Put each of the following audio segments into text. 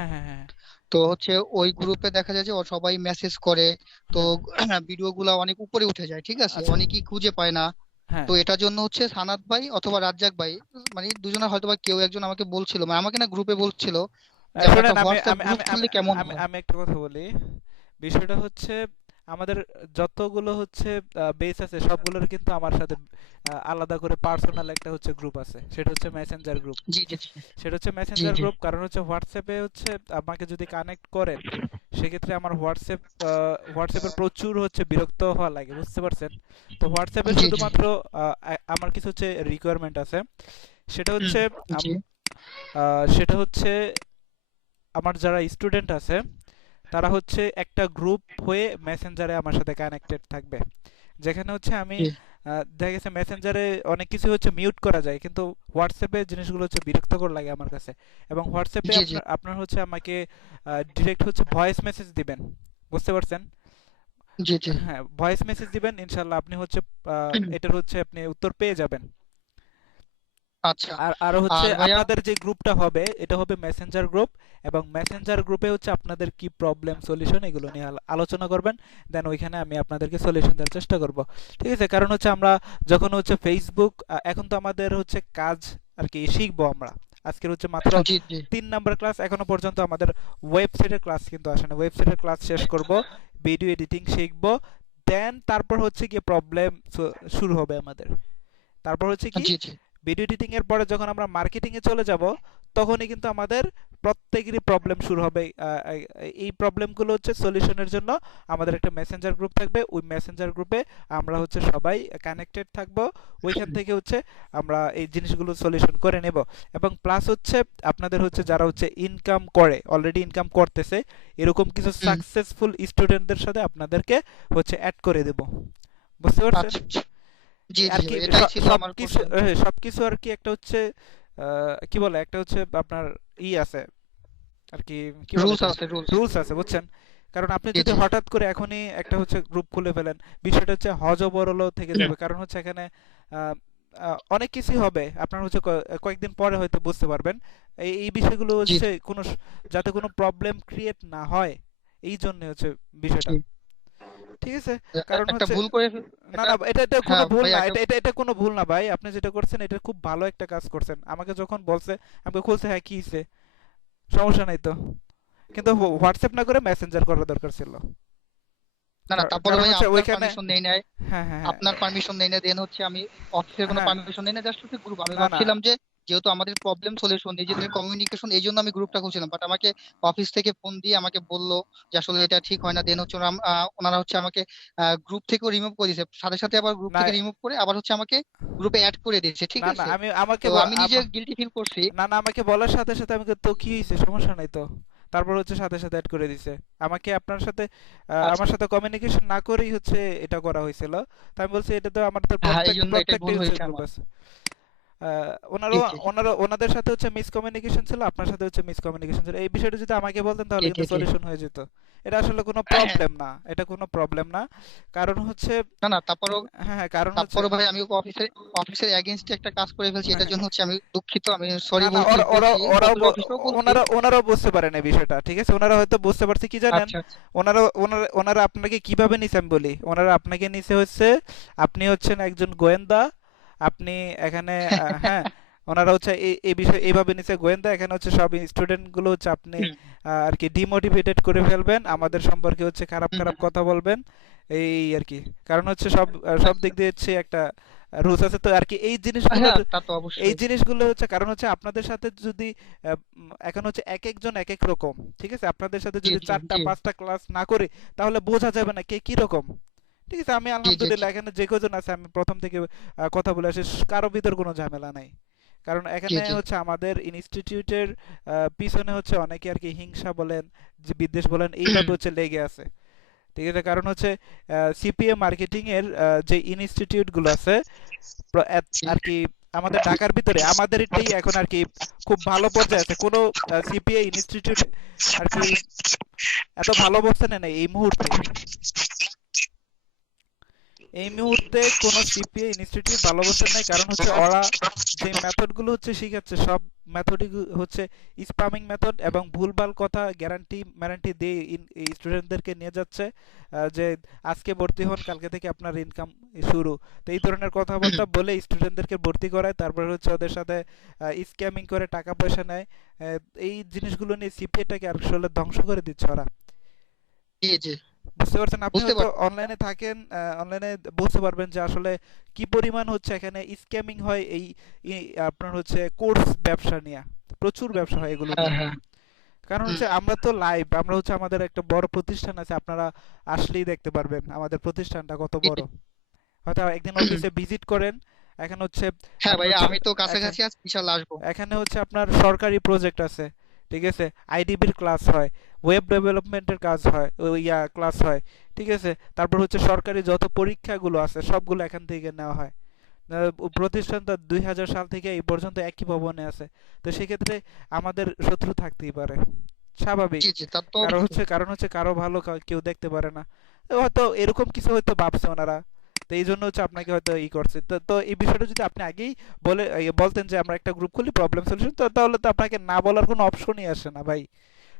হ্যাঁ হ্যাঁ হ্যাঁ তো হচ্ছে ওই গ্রুপে দেখা যায় যে ও সবাই মেসেজ করে। তো হ্যাঁ। ভিডিও গুলা অনেক উপরে উঠে যায়, ঠিক আছে, আচ্ছা। অনেকেই খুঁজে পায় না। হ্যাঁ। তো এটার জন্য হচ্ছে সানাত ভাই অথবা রাজ্জাক ভাই, মানে দুজনের হয়তো বা কেউ একজন আমাকে বলছিল, মানে আমাকে না গ্রুপে বলছিল যে আমরা একটা শোনেন, আমি হোয়াটসঅ্যাপ আমি গ্রুপ আমি আমি খুললে কেমন আমি হয়। আমি একটা কথা বলি। বিষয়টা হচ্ছে আমাদের যতগুলো হচ্ছে বেস আছে সবগুলোর কিন্তু আমার সাথে আলাদা করে পার্সোনাল একটা হচ্ছে গ্রুপ আছে, সেটা হচ্ছে মেসেঞ্জার গ্রুপ। জি জি সেটা হচ্ছে জি মেসেঞ্জার জি গ্রুপ, কারণ হচ্ছে হোয়াটসঅ্যাপে হচ্ছে আমাকে যদি কানেক্ট করেন সেক্ষেত্রে আমার হোয়াটসঅ্যাপের প্রচুর হচ্ছে বিরক্ত হওয়া লাগে, বুঝতে পারছেন? তো হোয়াটসঅ্যাপে জি জি শুধুমাত্র আমার কিছু হচ্ছে রিকোয়ারমেন্ট আছে। সেটা হুম, হচ্ছে জি সেটা হচ্ছে আমার যারা স্টুডেন্ট আছে তারা হচ্ছে একটা গ্রুপ হয়ে মেসেঞ্জারে আমার সাথে কানেক্টেড থাকবে, যেখানে হচ্ছে আমি জি দেখা গেছে মেসেঞ্জারে অনেক কিছু হচ্ছে মিউট করা যায়, কিন্তু হোয়াটসঅ্যাপে জিনিসগুলো হচ্ছে বিরক্তকর লাগে আমার কাছে। এবং হোয়াটসঅ্যাপে জি জি আপনার আপনার হচ্ছে আমাকে ডিরেক্ট হচ্ছে ভয়েস মেসেজ দিবেন, বুঝতে পারছেন? জি জি হ্যাঁ, ভয়েস মেসেজ দিবেন, ইনশাল্লাহ আপনি হচ্ছে এটার হচ্ছে আপনি উত্তর পেয়ে যাবেন। আচ্ছা। আর আরো হচ্ছে আর ভাইয়া, আপনাদের যে গ্রুপটা হবে এটা হবে মেসেঞ্জার গ্রুপ, এবং মেসেঞ্জার গ্রুপে হচ্ছে আপনাদের কি প্রবলেম সলিউশন এগুলো নিয়ে আলোচনা করবেন। দেন ওইখানে আমি আপনাদেরকে সলিউশন দেওয়ার চেষ্টা করব, ঠিক আছে? কারণ হচ্ছে আমরা যখন হচ্ছে ফেসবুক, এখন তো আমাদের হচ্ছে কাজ আর কি শিখবো আমরা। আজকের হচ্ছে মাত্র জি জি 3 নাম্বার ক্লাস, এখনো পর্যন্ত আমাদের ওয়েবসাইটের ক্লাস কিন্তু আসে না। ওয়েবসাইটের ক্লাস শেষ করব, ভিডিও এডিটিং শিখবো, দেন তারপর হচ্ছে কি প্রবলেম শুরু হবে আমাদের। তারপর হচ্ছে কি জি জি ভিডিও এডিটিং এর পরে যখন আমরা মার্কেটিং এ চলে যাব তখনই কিন্তু আমাদের প্রত্যেকেরই প্রবলেম শুরু হবে। এই প্রবলেমগুলো হচ্ছে সলিউশনের জন্য আমাদের একটা মেসেঞ্জার গ্রুপ থাকবে, ওই মেসেঞ্জার গ্রুপে আমরা হচ্ছে সবাই কানেক্টেড থাকব। ওইখান থেকে হচ্ছে আমরা এই জিনিসগুলো সলিউশন করে নেব। এবং প্লাস হচ্ছে আপনাদের হচ্ছে যারা হচ্ছে ইনকাম করে, অলরেডি ইনকাম করতেছে, এরকম কিছু হুম, সাকসেসফুল স্টুডেন্টদের সাথে আপনাদেরকে হচ্ছে অ্যাড করে দেব, বুঝতে পারছেন? আচ্ছা আচ্ছা। জি আর জি কি ভাই, এটাই ছিল আমার সবকিছু কোশ্চেন। সবকিছু আর কি একটা হচ্ছে কি বলে, একটা হচ্ছে আপনার আছে আর কি, কি বলে রুলস এটা, আছে, রুলস। রুলস আছে, বুঝছেন? কারণ আপনি জি যদি জি হঠাৎ করে এখনই একটা হচ্ছে গ্রুপ খুলে ফেলেন, বিষয়টা হচ্ছে হযবরল থেকে যাবে। কারণ হচ্ছে এখানে আহ, অনেক কিছুই হবে, আপনার হচ্ছে কয়েকদিন পরে হয়তো বুঝতে পারবেন। এই বিষয়গুলো জি হচ্ছে কোনো যাতে কোনো প্রবলেম ক্রিয়েট না হয়, এই জন্য হচ্ছে বিষয়টা, জি। ঠিক আছে? কারণ একটা হচ্ছে ভুল করে না এটা। না, এটা এটা কোনো হ্যাঁ ভুল ভাই, না, একটা। এটা কোনো ভুল না ভাই। আপনি যেটা করছেন এটা খুব ভালো একটা কাজ করছেন। আমাকে যখন বলছে আমাকে খুলছে, হ্যাঁ কি হইছে, সমস্যা নাই তো। কিন্তু হোয়াটসঅ্যাপ না করে মেসেঞ্জার করা দরকার ছিল। না না, তারপরে কারণ ভাই হচ্ছে আপনার ওইখানে পারমিশন নেই নাই। হ্যাঁ হ্যাঁ হ্যাঁ আপনার পারমিশন নেই না, দেন হচ্ছে আমি অফিসের কোনো হ্যাঁ পারমিশন নেই না, জাস্ট হচ্ছে গ্রুপ। আমি না না ভাবছিলাম যে যেহেতু আমাদের প্রবলেম সলিউশন, নিজেদের কমিউনিকেশন, এই জন্য আমি গ্রুপটা খুলছিলাম। বাট আমাকে অফিস থেকে ফোন দিয়ে আমাকে বললো যে আসলে এটা ঠিক হয় না। দেন হচ্ছে ওনারা হচ্ছে আমাকে গ্রুপ থেকেও রিমুভ করে দিয়েছে, সাথে সাথে আবার গ্রুপ না থেকে রিমুভ করে আবার হচ্ছে আমাকে গ্রুপে অ্যাড করে দিয়েছে, ঠিক না না আছে। আমি তো আমি নিজে গিলটি ফিল করছি। না না, আমাকে বলার সাথে সাথে আমি তো কি হয়েছে, সমস্যা নাই তো। তারপর হচ্ছে সাথে সাথে অ্যাড করে দিছে আমাকে। আপনার সাথে আচ্ছা। আমার সাথে কমিউনিকেশন না করেই হচ্ছে এটা করা হয়েছিল। তো আমি বলছি এটা তো আমাদের হ্যাঁ, এই জন্য এটাই প্রত্যেকটা ভুল হচ্ছে হয়েছে গ্রুপ আমার। আছে। জি ওনারও জি ওনাদের সাথে হচ্ছে মিসকমিউনিকেশন ছিল, আপনার সাথে হচ্ছে মিসকমিউনিকেশন ছিল। এই বিষয়টা যদি আমাকে বলতেন জি তাহলে জি কিন্তু জি। সলিউশন হয়ে যেত। এটা আসলে কোনো প্রবলেম না, এটা কোনো প্রবলেম না। কারণ হচ্ছে না না, তারপরও হ্যাঁ হ্যাঁ কারণ হচ্ছে তারপরে ভাই আমি অফিসের এগেইনস্টে একটা কাজ করে ফেলছি, হ্যাঁ এটার হ্যাঁ জন্য হচ্ছে আমি দুঃখিত, আমি না সরি না বলছি, ওরাও অফিসেও বলছি। ওনারাও বুঝতে পারে না বিষয়টা, ঠিক আছে? ওনারা হয়তো বুঝতে পারছে কি জানেন, আচ্ছা আচ্ছা ওনারা আপনাকে কিভাবে নিছে আমি বলি। ওনারা আপনাকে নিছে হচ্ছে আপনি হচ্ছেন একজন গোয়েন্দা, আপনি এখানে হ্যাঁ, ওনারা হচ্ছে এই বিষয় এইভাবে নিছে গোয়েন্দা, এখানে হচ্ছে সব স্টুডেন্ট গুলো হচ্ছে আপনি হুম আর কি ডিমোটিভেটেড করে ফেলবেন, আমাদের সম্পর্কে হচ্ছে খারাপ হুম খারাপ হুম, কথা বলবেন, এই আর কি। কারণ হচ্ছে সব আচ্ছা। দিক দিয়ে হচ্ছে একটা রুলস আছে তো আর কি। এই জিনিসগুলোর হ্যাঁ, তা তো এই অবশ্যই। জিনিসগুলো হচ্ছে কারণ হচ্ছে আপনাদের সাথে যদি এখন হচ্ছে এক একজন এক এক রকম, ঠিক আছে? আপনাদের সাথে জি যদি জি চারটা জি পাঁচটা ক্লাস না করে তাহলে বোঝা যাবে না কে কি রকম, ঠিক আছে? আমি জি জি জি আলহামদুলিল্লাহ এখানে যে কজন আছে আমি প্রথম থেকে কথা বলে আসি, কারো ভিতর কোনো ঝামেলা নাই। কারণ জি এখানে জি হচ্ছে আমাদের ইনস্টিটিউটের পিছনে হচ্ছে অনেকে আর কি হিংসা বলেন, যে বিদ্বেষ বলেন, এইভাবে হচ্ছে লেগে আছে, ঠিক আছে? কারণ হচ্ছে সিপিএ মার্কেটিং এর যে ইনস্টিটিউট গুলো আছে জি। আর কি আমাদের ঢাকার ভিতরে আমাদেরটাই এখন আর কি খুব ভালো পর্যায়ে আছে। কোনো সিপিএ ইনস্টিটিউট আর কি এত ভালো অবস্থানে নেই এই মুহূর্তে, এই মুহূর্তে কোনো সিপিএ ইনস্টিটিউট ভালো অবস্থায় নাই, কারণ হচ্ছে ওরা যে মেথডগুলো হচ্ছে শিখাচ্ছে সব মেথডই হচ্ছে স্প্যামিং মেথড এবং ভুলভাল কথা গ্যারান্টি দিয়ে স্টুডেন্টদেরকে নিয়ে যাচ্ছে, যে আজকে ভর্তি হন কালকে থেকে আপনার ইনকাম শুরু। তো এই ধরনের কথাবার্তা বলে স্টুডেন্টদেরকে ভর্তি করায়, তারপরে হচ্ছে ওদের সাথে স্ক্যামিং করে টাকা পয়সা নেয়। এই জিনিসগুলো নিয়ে সিপিএটাকে আসলে ধ্বংস করে দিচ্ছে ওরা। জি জি, বুঝতে পারছেন? আপনি বুঝতে হয়তো পারছি। অনলাইনে থাকেন, অনলাইনে বুঝতে পারবেন যে আসলে কি পরিমাণ হচ্ছে এখানে স্ক্যামিং হয় এই আপনার হচ্ছে কোর্স ব্যবসা নিয়ে। প্রচুর ব্যবসা হয় এগুলো হ্যাঁ নিয়ে। হ্যাঁ। কারণ হুম। হচ্ছে আমরা তো লাইভ, আমরা হচ্ছে আমাদের একটা বড় প্রতিষ্ঠান আছে, আপনারা আসলেই দেখতে পারবেন আমাদের প্রতিষ্ঠানটা কত জি, জি। বড়। হয়তো একদিন অফিসে ভিজিট করেন। এখানে হচ্ছে হ্যাঁ আপনার ভাইয়া, হচ্ছে আমি তো এখানে কাছাকাছি আছি, ইনশাল্লাহ আসবো। এখানে হচ্ছে আপনার সরকারি প্রজেক্ট আছে, ঠিক আছে, আইডিবির ক্লাস হয়, ওয়েব ডেভেলপমেন্টের কাজ হয়, ক্লাস হয়, ঠিক আছে, তারপর হচ্ছে সরকারি যত পরীক্ষাগুলো আছে সবগুলো এখান থেকে নেওয়া হয়। প্রতিষ্ঠানটা 2000 সাল থেকে এই পর্যন্ত একই ভবনে আছে। তো সেক্ষেত্রে আমাদের শত্রু থাকতেই পারে, স্বাভাবিক। জি জি, তা তো কারণ হচ্ছে কারো ভালো কেউ দেখতে পারে না। হয়তো এরকম কিছু হয়তো ভাবছে ওনারা। তো এই জন্য হচ্ছে আপনাকে হয়তো করছে। তো এই বিষয়টা যদি আপনি আগেই বলতেন যে আমরা একটা গ্রুপ খুলি প্রবলেম সলিউশন, তো তাহলে তো আপনাকে না বলার কোনো অপশনই আসে না ভাই।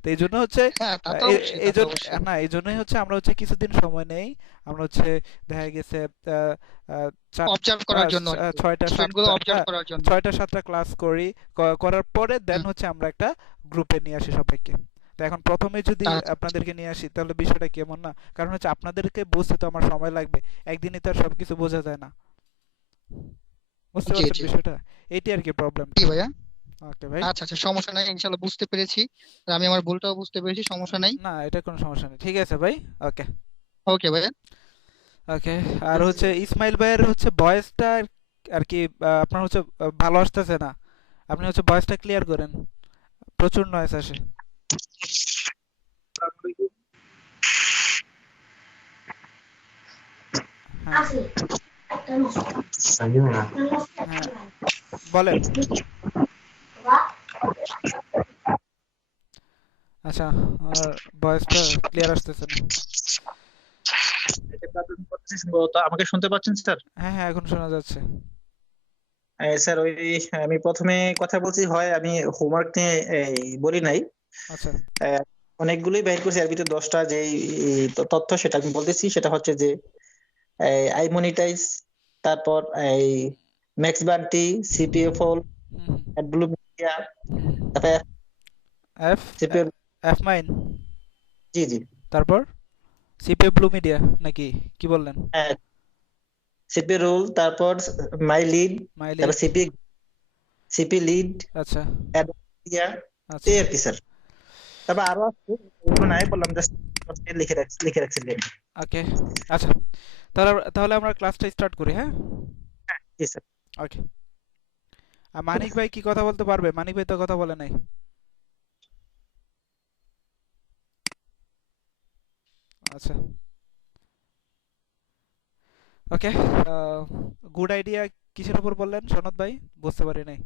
তো এই জন্য হচ্ছে হ্যাঁ, তা তো অবশ্যই, তা এই তো জন্য অবশ্যই। না, এই জন্যই হচ্ছে আমরা হচ্ছে কিছুদিন সময় নেই। আমরা হচ্ছে দেখা গেছে আহ, আহ, চার অবজার্ভ করার জন্য আর কি, ছয়টা স্টুডেন্ট গুলো সাতটা, অবজার্ভ হ্যাঁ, করার জন্য। 6টা 7টা ক্লাস করি। করার পরে দেন হুম। হচ্ছে আমরা একটা গ্রুপে নিয়ে আসি সবাইকে। তো এখন প্রথমে যদি আচ্ছা। আপনাদেরকে নিয়ে আসি তাহলে বিষয়টা কেমন না? কারণ হচ্ছে আপনাদেরকে বুঝতে তো আমার সময় লাগবে, একদিনে তো আর সবকিছু বোঝা যায় না। বুঝতে জি পারছেন জি। বিষয়টা? এইটি আর কি প্রবলেমটা। জি ভাইয়া। ওকে ভাই। আচ্ছা আচ্ছা, সমস্যা নাই, ইনশাল্লাহ বুঝতে পেরেছি। আর আমি আমার ভুলটাও বুঝতে পেরেছি, সমস্যা নাই। না, এটা কোনো সমস্যা নেই, ঠিক আছে ভাই। ওকে। ওকে ভাইয়া। ওকে। আর হচ্ছে ইসমাইল ভাইয়ের হচ্ছে ভয়েসটা আর কি আপনার হচ্ছে ভালো আসতেছে না। আপনি হচ্ছে ভয়েসটা ক্লিয়ার করেন, প্রচুর নয়েজ আসে। হ্যাঁ, হ্যাঁ, বলেন। আচ্ছা, আমার ভয়েসটা ক্লিয়ার আসতেছে না। সম্ভবত আমাকে শুনতে পাচ্ছেন স্যার? হ্যাঁ, হ্যাঁ, এখন শোনা যাচ্ছে। স্যার ওই আমি প্রথমে কথা বলছি, হয় আমি হোমওয়ার্ক নিয়ে বলি নাই। আচ্ছা। আহ, অনেকগুলোই বের করছি, এর ভিতরে 10টা যে তথ্য সেটা আমি বলতেছি। সেটা হচ্ছে যে আই মনিটাইজ, তারপর এই ম্যাক্স বান্টি, সিপিএ ফল, হুম, হুম, অ্যাডব্লু মিডিয়া, হুম। তারপর এফ সিপিএ। এফ মাইন, জি জি। তারপর সিপে ব্লু মিডিয়া নাকি কি বললেন? সিপি রুল, তারপর মাই লিড, মাই তারপর লিড। সিপি লিড, আচ্ছা, অ্যাডমিডিয়া, আচ্ছা। এই আর কি স্যার। তারপর আরো আছে, ওগুলো নাই বললাম, জাস্ট লিখে রাখছি লিখে। ওকে। আচ্ছা, তাহলে আমরা ক্লাসটা স্টার্ট করি, হ্যাঁ? জি স্যার। ওকে। আর মানিক ভাই কি কথা বলতে পারবে? মানিক ভাই তো কথা বলে নাই। আচ্ছা। ওকে। গুড আইডিয়া কিসের উপর বললেন সনদ ভাই? বুঝতে পারি নাই।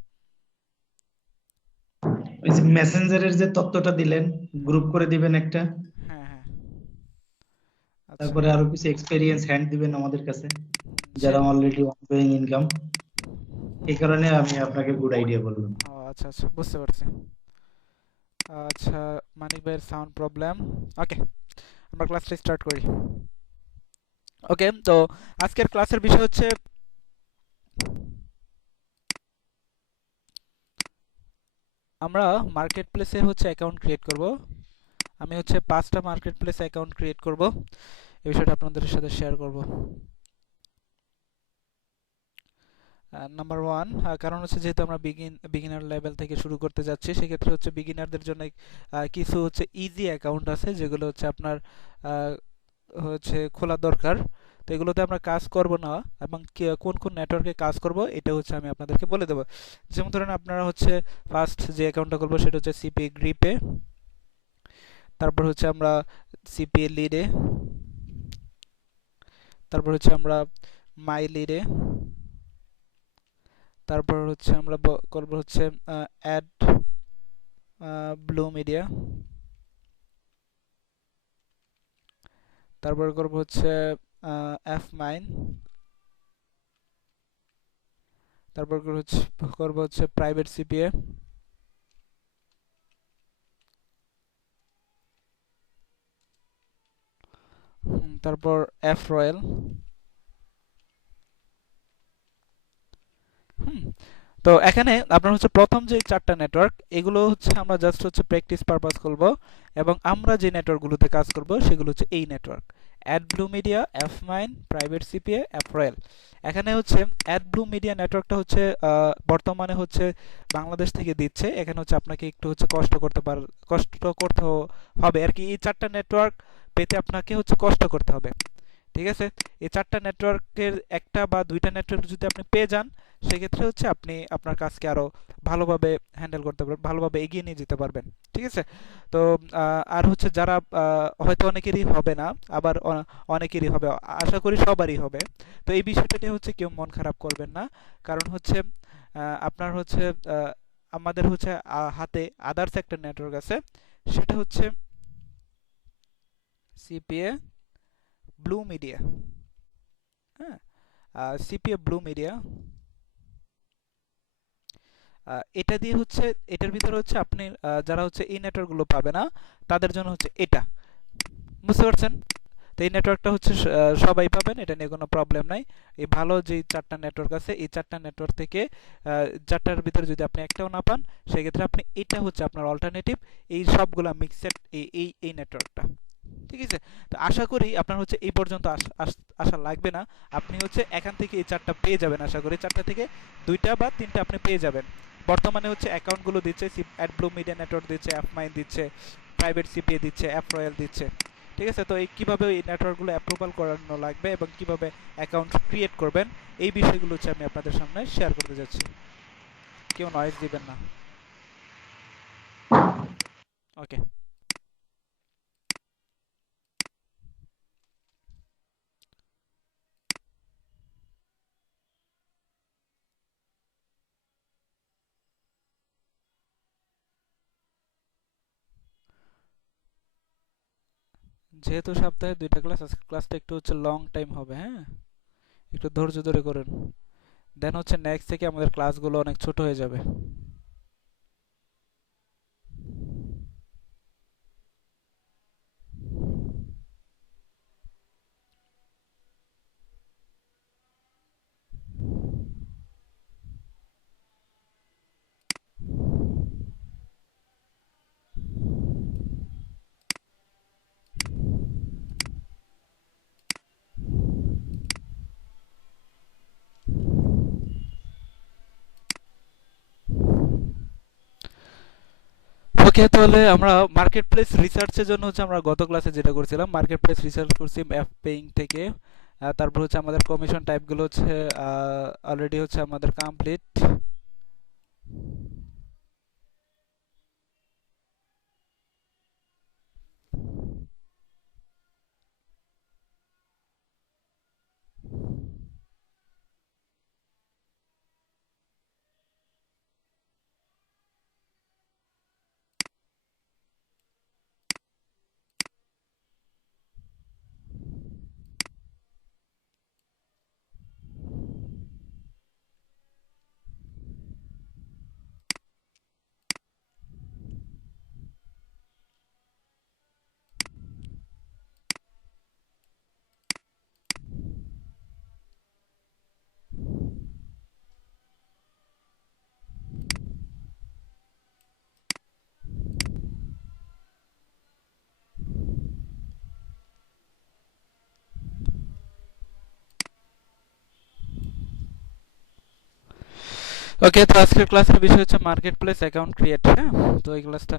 ওই যে মেসেঞ্জারের যে তথ্যটা দিলেন, গ্রুপ করে দিবেন একটা, হ্যাঁ, হ্যাঁ। আচ্ছা। তারপরে আরো কিছু এক্সপেরিয়েন্স হ্যান্ড দিবেন আমাদের কাছে, সে যারা অলরেডি অনগোয়িং ইনকাম। এই কারণে আমি আপনাকে গুড আইডিয়া বললাম। ও আচ্ছা, আচ্ছা, বুঝতে পারছি। আচ্ছা, মানিক ভাইয়ের সাউন্ড প্রবলেম। ওকে, আমরা ক্লাসটা স্টার্ট করি। ওকে, তো আজকের ক্লাসের বিষয় হচ্ছে আমরা মার্কেট প্লেসে হচ্ছে অ্যাকাউন্ট ক্রিয়েট করব। আমি হচ্ছে 5টা মার্কেট প্লেসে অ্যাকাউন্ট ক্রিয়েট করব, এই বিষয়টা আপনাদের সাথে শেয়ার করব। নাম্বার ওয়ান, কারণ হচ্ছে যেহেতু আমরা বিগিনার লেভেল থেকে শুরু করতে যাচ্ছি, সেক্ষেত্রে হচ্ছে বিগিনারদের জন্য কিছু হচ্ছে ইজি অ্যাকাউন্ট আছে যেগুলো হচ্ছে আপনার আহ, হচ্ছে খোলা দরকার। তো এগুলোতে আমরা কাজ করব না, এবং কোন কোন নেটওয়ার্কে কাজ করব এটা হচ্ছে আমি আপনাদেরকে বলে দেবো। যেমন ধরেন আপনারা হচ্ছে ফার্স্ট যে অ্যাকাউন্টটা করবো সেটা হচ্ছে সিপিএ গ্রিপে, তারপর হচ্ছে আমরা সিপিএ লিডে, তারপর হচ্ছে আমরা মাই লিডে, তারপর হচ্ছে আমরা করব হচ্ছে অ্যাড ব্লু মিডিয়া, তারপর করব হচ্ছে এফ মাইন, তারপর করবো হচ্ছে প্রাইভেট সিপিএ, তারপর এফ রয়্যাল। তো এখানে আপনার হচ্ছে প্রথম যে চারটা নেটওয়ার্ক, এগুলো হচ্ছে আমরা জাস্ট হচ্ছে প্র্যাকটিস পারপাস করব, এবং আমরা যে নেটওয়ার্কগুলোতে কাজ করব সেগুলো হচ্ছে এই network: AdBlue media, F mine, private CPA, F royal. এখানে হচ্ছে অ্যাডব্লু মিডিয়া নেটওয়ার্কটা হচ্ছে বর্তমানে হচ্ছে বাংলাদেশ থেকে দিচ্ছে। এখানে হচ্ছে আপনাকে একটু হচ্ছে কষ্ট করতে হবে আর কি। এই চারটা নেটওয়ার্ক পেতে আপনাকে হচ্ছে কষ্ট করতে হবে, ঠিক আছে? এই চারটা নেটওয়ার্কের একটা বা দুইটা নেটওয়ার্ক যদি আপনি পেয়ে যান, সেক্ষেত্রে হচ্ছে আপনি আপনার কাজকে আরো ভালোভাবে হ্যান্ডেল করতে পারবেন, ভালোভাবে এগিয়ে নিয়ে যেতে পারবেন, ঠিক আছে? তো আর হচ্ছে যারা হয়তো অনেকেরই হবে না, আবার অনেকেরই হবে, আশা করি সবারই হবে। তো এই বিষয়টা নিয়ে হচ্ছে কেউ মন খারাপ করবেন না, কারণ হচ্ছে আপনার হচ্ছে আমাদের হচ্ছে হাতে আদার্স একটা নেটওয়ার্ক আছে, সেটা হচ্ছে সিপিএ ব্লু মিডিয়া। হ্যাঁ, সিপিএ ব্লু মিডিয়া, এটা দিয়ে হচ্ছে, এটার ভিতরে হচ্ছে আপনি যারা হচ্ছে এই নেটওয়ার্কগুলো পাবে না, তাদের জন্য হচ্ছে এটা, বুঝতে পারছেন? তো এই নেটওয়ার্কটা হচ্ছে সবাই পাবেন, এটা নিয়ে কোনো প্রবলেম নাই। এই ভালো যে চারটা নেটওয়ার্ক আছে, এই চারটা নেটওয়ার্ক থেকে চারটার ভিতরে যদি আপনি একটাও না পান, সেক্ষেত্রে আপনি এটা হচ্ছে আপনার অল্টারনেটিভ, এই সবগুলা মিক্সড এই এই এই নেটওয়ার্কটা, ঠিক আছে? তো আশা করি আপনার হচ্ছে এই পর্যন্ত আসা লাগবে না, আপনি হচ্ছে এখান থেকে এই চারটা পেয়ে যাবেন। আশা করি চারটা থেকে দুইটা বা তিনটা আপনি পেয়ে যাবেন। বর্তমানে হচ্ছে অ্যাকাউন্টগুলো দিচ্ছে, অ্যাডব্লু মিডিয়া নেটওয়ার্ক দিচ্ছে, এফ মাইন দিচ্ছে, প্রাইভেট সিপিএ দিচ্ছে, এফ রয়্যাল দিচ্ছে, ঠিক আছে? তো এই কীভাবে এই নেটওয়ার্কগুলো অ্যাপ্রুভাল করানো লাগবে এবং কীভাবে অ্যাকাউন্ট ক্রিয়েট করবেন, এই বিষয়গুলো হচ্ছে আমি আপনাদের সামনে শেয়ার করতে যাচ্ছি। কেউ নয়েজ দিবেন না, ওকে? যেহেতু সপ্তাহে দুইটা ক্লাস, আজকের ক্লাসটা একটু হচ্ছে লং টাইম হবে, হ্যাঁ? একটু ধৈর্য ধরে করেন, দেন হচ্ছে নেক্সট থেকে আমাদের ক্লাসগুলো অনেক ছোট হয়ে যাবে। ওকে, তাহলে আমরা মার্কেট প্লেস রিসার্চের জন্য হচ্ছে আমরা গত ক্লাসে যেটা করছিলাম, মার্কেট প্লেস রিসার্চ করছি অ্যাপ পেইং থেকে। তারপর হচ্ছে আমাদের কমিশন টাইপগুলো হচ্ছে অলরেডি হচ্ছে আমাদের কমপ্লিট। ওকে, তো আজকের ক্লাসের বিষয় হচ্ছে মার্কেট প্লেস অ্যাকাউন্ট ক্রিয়েট। হ্যাঁ, তো এই ক্লাসটা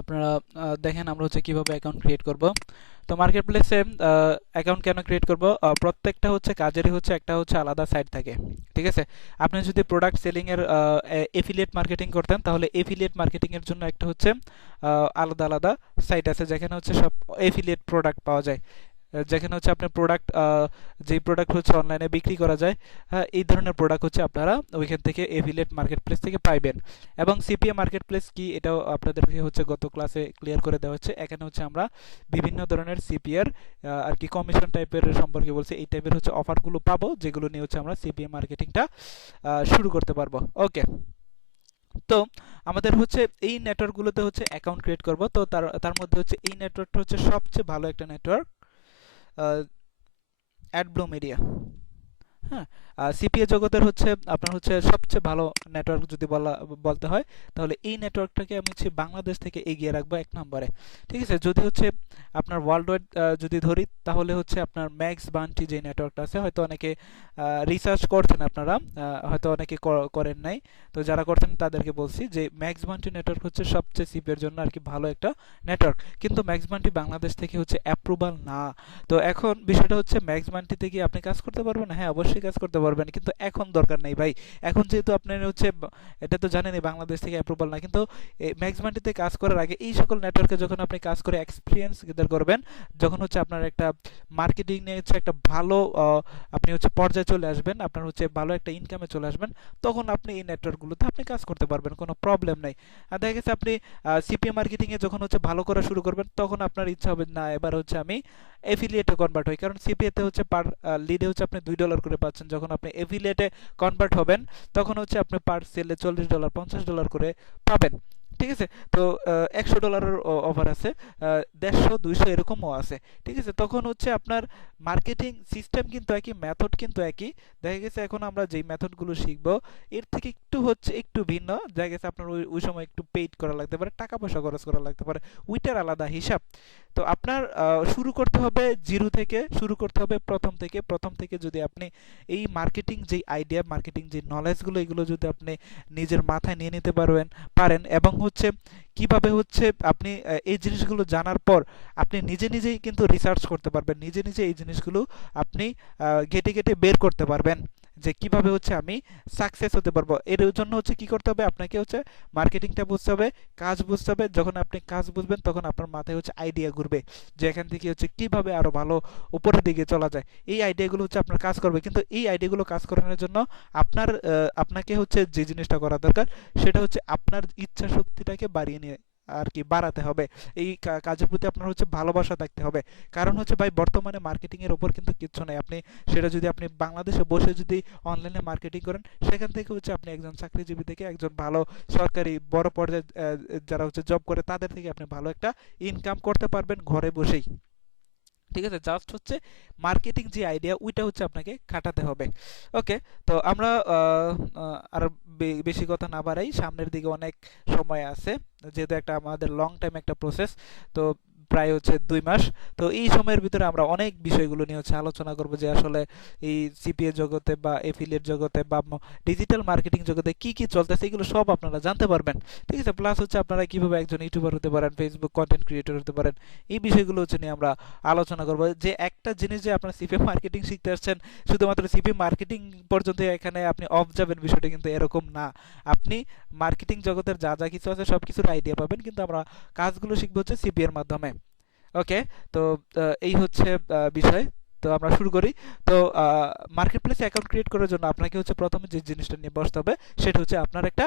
আপনারা দেখেন আমরা হচ্ছে কিভাবে অ্যাকাউন্ট ক্রিয়েট করব। তো মার্কেট প্লেসে অ্যাকাউন্ট কেন ক্রিয়েট করব? প্রত্যেকটা হচ্ছে কাজেরই হচ্ছে একটা হচ্ছে আলাদা সাইট থাকে, ঠিক আছে? আপনি যদি প্রোডাক্ট সেলিং এর এফিলিয়েট মার্কেটিং করতেন, তাহলে এফিলিয়েট মার্কেটিং এর জন্য একটা হচ্ছে আলাদা আলাদা সাইট আছে, যেখানে হচ্ছে সব এফিলিয়েট প্রোডাক্ট পাওয়া যায়। যেখানে হচ্ছে আপনার প্রোডাক্ট, যেই প্রোডাক্ট হচ্ছে অনলাইনে বিক্রি করা যায়, হ্যাঁ, এই ধরনের প্রোডাক্ট হচ্ছে আপনারা ওইখান থেকে এফিলিয়েট মার্কেট প্লেস থেকে পাইবেন। এবং সিপিএ মার্কেট প্লেস কি, এটাও আপনাদেরকে হচ্ছে গত ক্লাসে ক্লিয়ার করে দেওয়া হচ্ছে। এখানে হচ্ছে আমরা বিভিন্ন ধরনের সিপিএর আর কি কমিশন টাইপের সম্পর্কে বলছি, এই টাইপের হচ্ছে অফারগুলো পাবো, যেগুলো নিয়ে হচ্ছে আমরা সিপিএ মার্কেটিংটা শুরু করতে পারবো। ওকে, তো আমাদের হচ্ছে এই নেটওয়ার্কগুলোতে হচ্ছে অ্যাকাউন্ট ক্রিয়েট করব। তো তার তার মধ্যে হচ্ছে এই নেটওয়ার্কটা হচ্ছে সবচেয়ে ভালো একটা নেটওয়ার্ক, অ্যাডব্লু মিডিয়া। হ্যাঁ, সিপিএ জগতের হচ্ছে আপনার হচ্ছে সবচেয়ে ভালো নেটওয়ার্ক যদি বলতে হয়, তাহলে এই নেটওয়ার্কটাকে আমি হচ্ছে বাংলাদেশ থেকে এগিয়ে রাখবো 1 নম্বরে। ঠিক আছে, যদি হচ্ছে আপনার ওয়ার্ল্ড ওয়াইড যদি ধরি, তাহলে হচ্ছে আপনার ম্যাক্স বান্টি যে নেটওয়ার্কটা আছে, হয়তো অনেকে রিসার্চ করছেন আপনারা, হয়তো অনেকে করেন নাই। তো যারা করছেন তাদেরকে বলছি যে ম্যাক্স বান্টি নেটওয়ার্ক হচ্ছে সবচেয়ে সিপিএর জন্য আর কি ভালো একটা নেটওয়ার্ক, কিন্তু ম্যাক্স বান্টি বাংলাদেশ থেকে হচ্ছে অ্যাপ্রুভাল না। তো এখন বিষয়টা হচ্ছে ম্যাক্স বান্টিতে কি আপনি কাজ করতে পারবেন? হ্যাঁ, অবশ্যই কাজ করতে পারবেন, কিন্তু এখন দরকার নেই ভাই। এখন যেহেতু আপনার হচ্ছে এটা তো জানেনই বাংলাদেশ থেকে অ্যাপ্রুভাল না, কিন্তু ম্যাক্স বান্টিতে কাজ করার আগে এই সকল নেটওয়ার্কে যখন আপনি কাজ করে এক্সপিরিয়েন্স গেদার করবেন, যখন হচ্ছে আপনার একটা মার্কেটিং নিয়ে হচ্ছে একটা ভালো আপনি হচ্ছে পর্যায়ে চলে আসবেন, আপনার হচ্ছে ভালো একটা ইনকামে চলে আসবেন, তখন আপনি এই নেটওয়ার্কগুলোতে আপনি কাজ করতে পারবেন, কোনো প্রবলেম নেই। আর দেখা গেছে আপনি সিপিএ মার্কেটিংয়ে যখন হচ্ছে ভালো করা শুরু করবেন, তখন আপনার ইচ্ছা হবে না এবার হচ্ছে আমি এফিলিয়েটে কনভার্ট হই, কারণ সিপিএতে হচ্ছে পার লিডে হচ্ছে আপনি $2 করে পাচ্ছেন। যখন আপনি এফিলিয়েটে কনভার্ট হবেন, তখন হচ্ছে আপনি পার সেলে $40 $50 করে পাবেন। ঠিক আছে, তো $100 অফার আছে, 150 200 এরকমও আছে। ঠিক আছে, তখন হচ্ছে আপনার মার্কেটিং সিস্টেম কিন্তু একই, মেথড কিন্তু একই। দেখা গেছে এখন আমরা যেই মেথডগুলো শিখবো, এর থেকে একটু হচ্ছে একটু ভিন্ন। দেখা গেছে আপনার ওই সময় একটু পেইড করা লাগতে পারে, টাকা পয়সা খরচ করা লাগতে পারে, ওইটার আলাদা হিসাব। তো আপনার শুরু করতে হবে জিরো থেকে, শুরু করতে হবে প্রথম থেকে যদি আপনি এই মার্কেটিং যে আইডিয়া, মার্কেটিং যে নলেজগুলো, এগুলো যদি আপনি নিজের মাথায় নিয়ে নিতে পারেন এবং হচ্ছে কিভাবে হচ্ছে আপনি এই জিনিসগুলো জানার পর আপনি নিজেই কিন্তু রিসার্চ করতে পারবেন, নিজে এই জিনিসগুলো আপনি ঘেটে বের করতে পারবেন যে কিভাবে হচ্ছে আমি সাকসেস হতে পারবো। এর জন্য হচ্ছে কি করতে হবে, আপনাকে হচ্ছে মার্কেটিংটা বুঝতে হবে, কাজ বুঝতে হবে। যখন আপনি কাজ বুঝবেন, তখন আপনার মাথায় হচ্ছে আইডিয়া ঘুরবে যে এখান থেকে হচ্ছে কিভাবে আরো ভালো উপরের দিকে চলা যায়। এই আইডিয়াগুলো হচ্ছে আপনার কাজ করবে, কিন্তু এই আইডিয়াগুলো কাজ করানোর জন্য আপনাকে হচ্ছে যে জিনিসটা করা দরকার, সেটা হচ্ছে আপনার ইচ্ছা শক্তিটাকে বাড়িয়ে নিয়ে আর কি বাড়াতে হবে। এই কাজের প্রতি আপনার হচ্ছে ভালোবাসা থাকতে হবে। কারণ হচ্ছে ভাই, বর্তমানে মার্কেটিং এর উপর কিন্তু কিচ্ছু নাই। আপনি সেটা যদি আপনি বাংলাদেশে বসে যদি অনলাইনে মার্কেটিং করেন, সেখান থেকে হচ্ছে আপনি একজন চাকরিজীবী থেকে একজন ভালো সরকারি বড় পর্যায়ে যারা হচ্ছে জব করে, তাদের থেকে আপনি ভালো একটা ইনকাম করতে পারবেন ঘরে বসেই। ঠিক আছে, জাস্ট হচ্ছে মার্কেটিং যে আইডিয়া, ওইটা হচ্ছে আপনাকে খাটাতে হবে। ওকে, তো আমরা আর বেশি কথা না বাড়াই, সামনের দিকে অনেক সময় আছে, যেহেতু একটা আমাদের লং টাইম একটা প্রসেস, তো প্রায় হচ্ছে 2 মাস। তো এই সময়ের ভিতরে আমরা অনেক বিষয়গুলো নিয়ে হচ্ছে আলোচনা করব, যে আসলে এই সিপিএ জগতে বা এফিলিয়েট জগতে বা ডিজিটাল মার্কেটিং জগতে কি কি চলতেছে, এগুলো সব আপনারা জানতে পারবেন। ঠিক আছে, প্লাস হচ্ছে আপনারা কিভাবে একজন ইউটিউবার হতে পারেন, ফেসবুক কন্টেন্ট ক্রিয়েটর হতে পারেন, এই বিষয়গুলো হচ্ছে নিয়ে আমরা আলোচনা করব। যে একটা জিনিস, যে আপনার সিপিএ মার্কেটিং শিখতে আসছেন, শুধুমাত্র সিপিএ মার্কেটিং পর্যন্ত এখানে আপনি অফ যাবেন, বিষয়টা কিন্তু এরকম না। আপনি মার্কেটিং জগতের যা যা কিছু আছে সব কিছুর আইডিয়া পাবেন, কিন্তু আমরা কাজগুলো শিখবো হচ্ছে সিপিএ এর মাধ্যমে। ওকে, তো এই হচ্ছে বিষয়। তো আমরা শুরু করি। তো মার্কেট প্লেসে অ্যাকাউন্ট ক্রিয়েট করার জন্য আপনাকে হচ্ছে প্রথমে যে জিনিসটা নিয়ে বসতে হবে, সেটা হচ্ছে আপনার একটা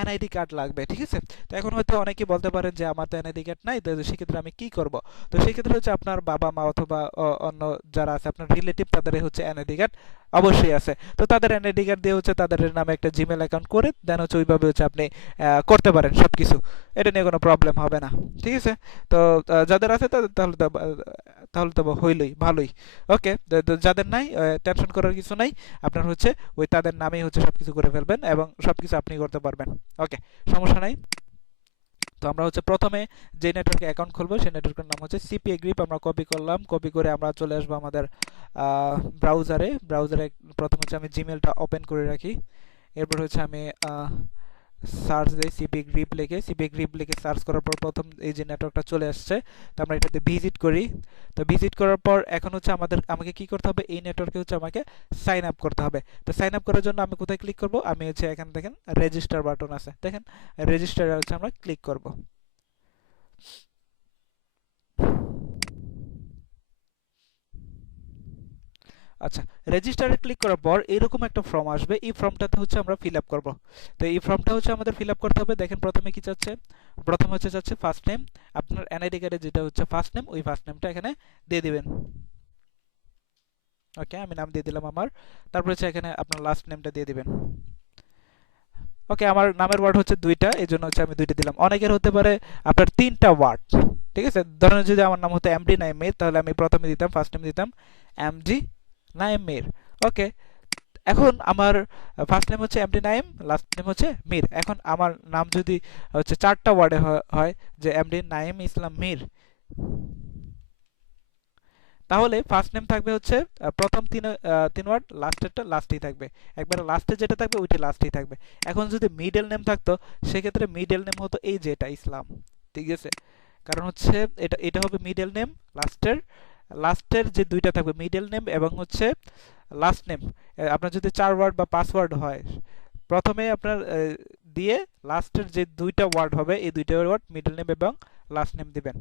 এনআইডি কার্ড লাগবে। ঠিক আছে, তো এখন হয়তো অনেকে বলতে পারেন যে আমার তো এনআইডি কার্ড নাই, তো সেক্ষেত্রে আমি কি করব? তো সেক্ষেত্রে হচ্ছে আপনার বাবা মা অথবা অন্য যারা আছে আপনার রিলেটিভ, তাদের হচ্ছে এনআইডি কার্ড অবশ্যই আছে। তো তাদের এনআইডি কার্ড দিয়ে হচ্ছে তাদের নামে একটা জিমেল অ্যাকাউন্ট করে দেন হচ্ছে ওইভাবে হচ্ছে আপনি করতে পারেন সবকিছু, এটা নিয়ে কোনো প্রবলেম হবে না। ঠিক আছে, তো যাদের আছে তাহলে তো হইলই ভালোই। ওকে, যাদের নাই, টেনশন করার কিছু নাই, আপনার হচ্ছে ওই তাদের নামেই হচ্ছে সবকিছু করে ফেলবেন এবং সবকিছু আপনি করতে পারবেন। ওকে, সমস্যা নাই। তো আমরা হচ্ছে প্রথমে যে নেটওয়ার্কে অ্যাকাউন্ট খুলবো, সেই নেটওয়ার্কের নাম হচ্ছে সিপিএ গ্রিপ। আমরা কপি করলাম, কপি করে আমরা চলে আসবো আমাদের ব্রাউজারে। প্রথম হচ্ছে আমি জিমেলটা ওপেন করে রাখি, এরপর হচ্ছে আমি সার্চ দিই সিপিএ গ্রিপ লিখে সার্চ করার পর প্রথম এই যে নেটওয়ার্কটা চলে আসছে, তো আমরা এটাতে ভিজিট করি। তো ভিজিট করার পর এখন হচ্ছে আমাকে কি করতে হবে, এই নেটওয়ার্কে হচ্ছে আমাকে সাইন আপ করতে হবে। তো সাইন আপ করার জন্য আমি কোথায় ক্লিক করব, আমি হচ্ছে এখানে দেখেন রেজিস্টার বাটন আছে, দেখেন রেজিস্টারে হচ্ছে আমরা ক্লিক করব। আচ্ছা, রেজিস্টারে ক্লিক করার পর এরকম একটা ফর্ম আসবে। এই ফর্মটাতে হচ্ছে আমরা ফিল আপ করবো। তো এই ফর্মটা হচ্ছে আমাদের ফিল আপ করতে হবে। দেখেন প্রথমে কি চাচ্ছে, প্রথমে হচ্ছে চাচ্ছে ফার্স্ট নেম, আপনার এনআইডি কার্ডে যেটা হচ্ছে ফার্স্ট নেম, ওই ফার্স্ট নেমটা এখানে দিয়ে দিবেন। ওকে, আমি নাম দিয়ে দিলাম আমার। তারপর হচ্ছে এখানে আপনার লাস্ট নেমটা দিয়ে দিবেন। ওকে, আমার নামের ওয়ার্ড হচ্ছে দুইটা, এই জন্য হচ্ছে আমি দুইটা দিলাম। অনেকের হতে পারে আপনার তিনটা ওয়ার্ড, ঠিক আছে। ধরেন যদি আমার নাম হতো এমডি নাইম মির, তাহলে আমি প্রথমে দিতাম ফার্স্ট নেম দিতাম এমডি নাইম মির। ওকে, এখন আমার ফার্স্ট নেম হচ্ছে এমডি নাইম, লাস্ট নেম হচ্ছে মির। এখন আমার নাম যদি হচ্ছে চারটা ওয়ার্ডে হয়, যে এমডি নাইম ইসলাম মির, তাহলে ফার্স্ট নেম থাকবে হচ্ছে প্রথম তিন ওয়ার্ড, লাস্টেরটা লাস্টেই থাকবে, একবারে লাস্টে যেটা থাকবে ওইটা লাস্টেই থাকবে। এখন যদি মিডল নেম থাকতো, সেক্ষেত্রে মিডল নেম হতো এই যে এটা ইসলাম, ঠিক আছে। কারণ হচ্ছে এটা এটা হবে মিডল নেম, লাস্টের যে দুইটা থাকবে মিডল নেম এবং হচ্ছে লাস্ট নেম। আপনার যদি 4 ওয়ার্ড বা 5 ওয়ার্ড হয়, প্রথমে আপনার দিয়ে লাস্টের যে দুইটা ওয়ার্ড হবে, এই দুইটা ওয়ার্ড মিডল নেম এবং লাস্ট নেম দিবেন।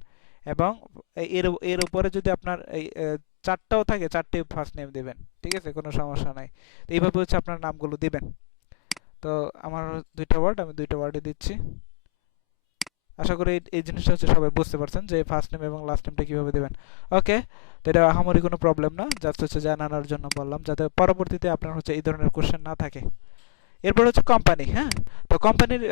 এবং এর এর উপরে যদি আপনার এই চারটাও থাকে, চারটে ফার্স্ট নেম দিবেন, ঠিক আছে, কোনো সমস্যা নাই। তো এইভাবে হচ্ছে আপনার নামগুলো দিবেন। তো আমার দুইটা ওয়ার্ড, আমি দুইটা ওয়ার্ডে দিচ্ছি। আশা করি এই জিনিসটা হচ্ছে সবাই বুঝতে পারছেন যে ফার্স্ট নেম এবং লাস্ট নেমটা কিভাবে দিবেন। ওকে, তো এটা আহামরি কোনো প্রবলেম না, জাস্ট হচ্ছে জানানোর জন্য বললাম, যাতে পরবর্তীতে আপনার হচ্ছে এই ধরনের কোশ্চেন না থাকে। এরপর হচ্ছে কোম্পানি। হ্যাঁ, তো কোম্পানির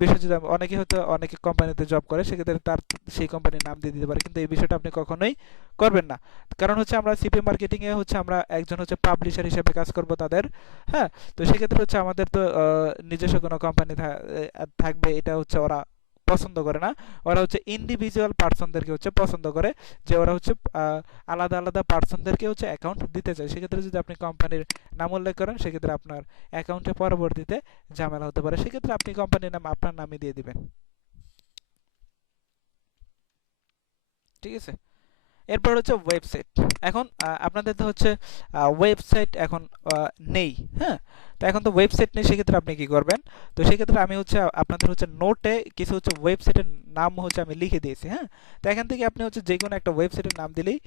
বিষয় যদি অনেকে হয়তো অনেকে কোম্পানিতে জব করে, সেক্ষেত্রে তার সেই কোম্পানির নাম দিয়ে দিতে পারে, কিন্তু এই বিষয়টা আপনি কখনোই করবেন না। কারণ হচ্ছে আমরা সিপি মার্কেটিং এ হচ্ছে আমরা একজন হচ্ছে পাবলিশার হিসেবে কাজ করব তাদের। হ্যাঁ, তো সেক্ষেত্রে হচ্ছে আমাদের তো নিজস্ব কোনো কোম্পানি থাকবে, এটা হচ্ছে ওরা পছন্দ করে না। ওরা হচ্ছে ইন্ডিভিজুয়াল পার্সনদেরকে হচ্ছে পছন্দ করে, যে ওরা হচ্ছে আলাদা আলাদা পার্সনদেরকে হচ্ছে অ্যাকাউন্ট দিতে চায়। সেক্ষেত্রে যদি আপনি কোম্পানির নাম উল্লেখ করেন, সেক্ষেত্রে আপনার অ্যাকাউন্টে পরবর্তীতে ঝামেলা হতে পারে। সেক্ষেত্রে আপনি কোম্পানির নাম আপনার নামে দিয়ে দিবেন, ঠিক আছে। এরপর হচ্ছে ওয়েবসাইট। এখন আপনাদের তো হচ্ছে ওয়েবসাইট এখন নেই। হ্যাঁ, তো এখন তো ওয়েবসাইট নেই, সেক্ষেত্রে আপনি কি করবেন? তো সেক্ষেত্রে আমি হচ্ছে আপনাদের হচ্ছে নোটে কিছু হচ্ছে ওয়েবসাইটের নাম হচ্ছে আমি লিখে দিয়েছি। হ্যাঁ, তো এখান থেকে আপনি হচ্ছে যে কোনো একটা ওয়েবসাইটের নাম দিলেই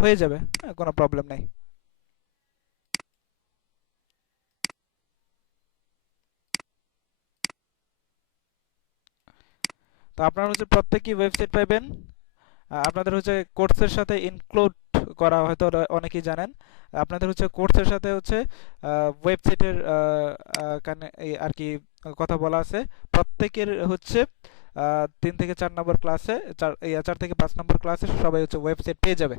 হয়ে যাবে, হ্যাঁ, কোনো প্রবলেম নাই। তো আপনারা হচ্ছে প্রত্যেকই ওয়েবসাইট পাইবেন। আপনাদের হচ্ছে কোর্সের সাথে ইনক্লুড করা, হয়তো অনেকেই জানেন, আপনাদের হচ্ছে কোর্সের সাথে হচ্ছে ওয়েবসাইটের আর কি কথা বলা আছে। প্রত্যেকের হচ্ছে 3 থেকে 4 নম্বর ক্লাসে, 4 থেকে 5 নম্বর ক্লাসে সবাই হচ্ছে ওয়েবসাইট পেয়ে যাবে,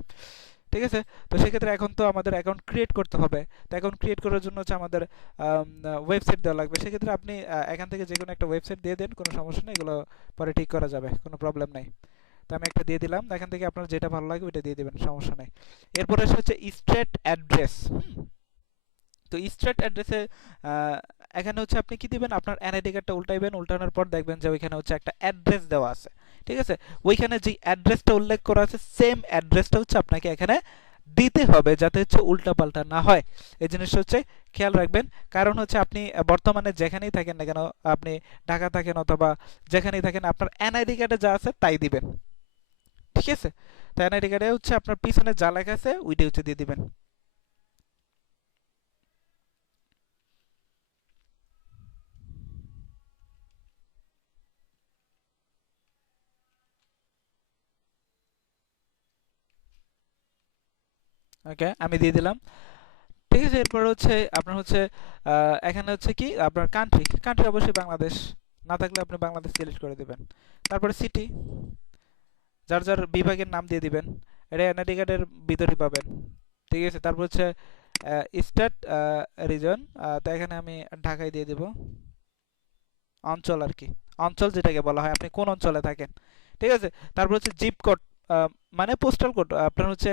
ঠিক আছে। তো সেক্ষেত্রে এখন তো আমাদের অ্যাকাউন্ট ক্রিয়েট করতে হবে। তো অ্যাকাউন্ট ক্রিয়েট করার জন্য হচ্ছে আমাদের ওয়েবসাইট দেওয়া লাগবে। সেক্ষেত্রে আপনি এখান থেকে যে কোনো একটা ওয়েবসাইট দিয়ে দেন, কোনো সমস্যা নেই, এগুলো পরে ঠিক করা যাবে, কোনো প্রবলেম নাই। তো আমি একটা দিয়ে দিলাম, এখান থেকে আপনার যেটা ভালো লাগে ওইটা দিয়ে দিবেন, সমস্যা নেই। এরপরে হচ্ছে স্ট্রেট অ্যাড্রেস। তো স্ট্রেট অ্যাড্রেসে এখানে হচ্ছে আপনি কি দিবেন, আপনার এনআইডি কার্ডটা উল্টাইবেন, উল্টানোর পর দেখবেন যে ওইখানে হচ্ছে একটা অ্যাড্রেস দেওয়া আছে, ঠিক আছে। ওইখানে যে অ্যাড্রেসটা উল্লেখ করা আছে, সেম অ্যাড্রেসটা হচ্ছে আপনাকে এখানে দিতে হবে, যাতে হচ্ছে উল্টাপাল্টা না হয়। এই জিনিসটা হচ্ছে খেয়াল রাখবেন। কারণ হচ্ছে আপনি বর্তমানে যেখানেই থাকেন না কেন, আপনি ঢাকা থাকেন অথবা যেখানেই থাকেন, আপনার এনআইডি কার্ডে যা আছে তাই দিবেন, ঠিক আছে। তো এনআইডি কার্ডে হচ্ছে আপনার পিছনে যা লেখা আছে ওইটাই হচ্ছে দিয়ে দিবেন। ওকে, আমি দিয়ে দিলাম, ঠিক আছে। এরপর হচ্ছে আপনার হচ্ছে এখানে হচ্ছে কি আপনার কান্ট্রি, কান্ট্রি অবশ্যই বাংলাদেশ, না থাকলে আপনি বাংলাদেশ সিলেক্ট করে দিবেন। তারপরে সিটি, যার যার বিভাগের নাম দিয়ে দিবেন, এটা এনআইডি কার্ডের ভিতরেই পাবেন, ঠিক আছে। তারপর হচ্ছে স্টেট, রিজন, তো এখানে আমি ঢাকায় দিয়ে দিব। অঞ্চল আর কি, অঞ্চল যেটাকে বলা হয়, আপনি কোন অঞ্চলে থাকেন, ঠিক আছে। তারপর হচ্ছে জিপ কোড, মানে পোস্টাল কোড। আপনার হচ্ছে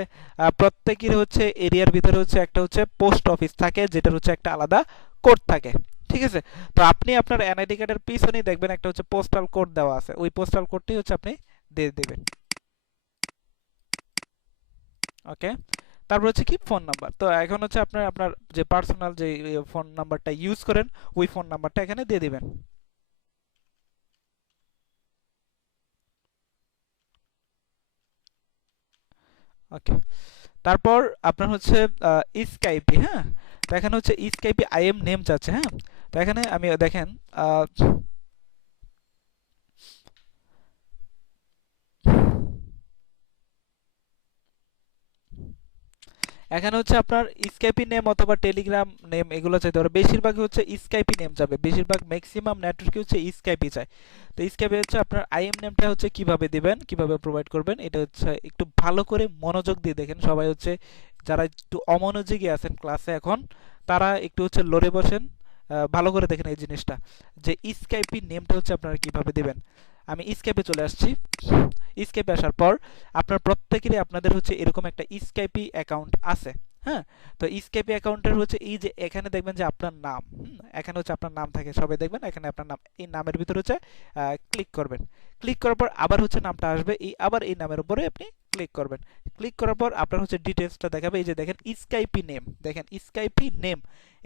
প্রত্যেকের হচ্ছে এরিয়ার ভিতরে হচ্ছে একটা হচ্ছে পোস্ট অফিস থাকে, যেটার হচ্ছে একটা আলাদা কোড থাকে, ঠিক আছে। তো আপনি আপনার এনআইডি কার্ডের পিছনেই দেখবেন একটা হচ্ছে পোস্টাল কোড দেওয়া আছে, ওই পোস্টাল কোডটি হচ্ছে আপনি দিয়ে দেবেন। ওকে, তারপর হচ্ছে কি ফোন নাম্বার। তো এখন হচ্ছে আপনার আপনার যে পার্সোনাল যে ফোন নাম্বারটা ইউজ করেন, ওই ফোন নাম্বারটা এখানে দিয়ে দিবেন। ওকে, তারপর আপনার হচ্ছে স্কাইপি, হ্যাঁ, তো এখানে হচ্ছে স্কাইপি আইএম নেম চাচ্ছে, হ্যাঁ। তো এখানে আমি দেখেন এখানে হচ্ছে আপনার স্কাইপি নেম অথবা টেলিগ্রাম নেম এগুলো চাইতে পারে, বেশিরভাগ হচ্ছে স্কাইপি নেম যাবে, বেশিরভাগ ম্যাক্সিমাম নেটওয়ার্কে হচ্ছে স্কাইপি চাই। তো স্কাইপি হচ্ছে আপনার আইএম নেমটা হচ্ছে কিভাবে দিবেন, কিভাবে প্রোভাইড করবেন, এটা হচ্ছে একটু ভালো করে মনোযোগ দিয়ে দেখেন সবাই, হচ্ছে যারা একটু অমনোযোগী আছেন ক্লাসে এখন, তারা একটু হচ্ছে লড়ে বসেন, ভালো করে দেখেন এই জিনিসটা, যে স্কাইপি নেমটা হচ্ছে আপনারা কিভাবে দিবেন। আমি স্কাইপে চলে আসছি। স্কাইপে আসার পর আপনার প্রত্যেকেরই আপনাদের হচ্ছে এরকম একটা স্কাইপি অ্যাকাউন্ট আছে, হ্যাঁ। তো স্কাইপি অ্যাকাউন্টের হচ্ছে এই যে এখানে দেখবেন যে আপনার নাম, এখানে হচ্ছে আপনার নাম থাকে, সবাই দেখবেন এখানে আপনার নাম, এই নামের ভিতরে হচ্ছে ক্লিক করবেন। ক্লিক করার পর আবার হচ্ছে নামটা আসবে, এই আবার এই নামের উপরে আপনি ক্লিক করবেন। ক্লিক করার পর আপনার হচ্ছে ডিটেলসটা দেখাবে, এই যে দেখেন স্কাইপি নেম, দেখেন স্কাইপি নেম,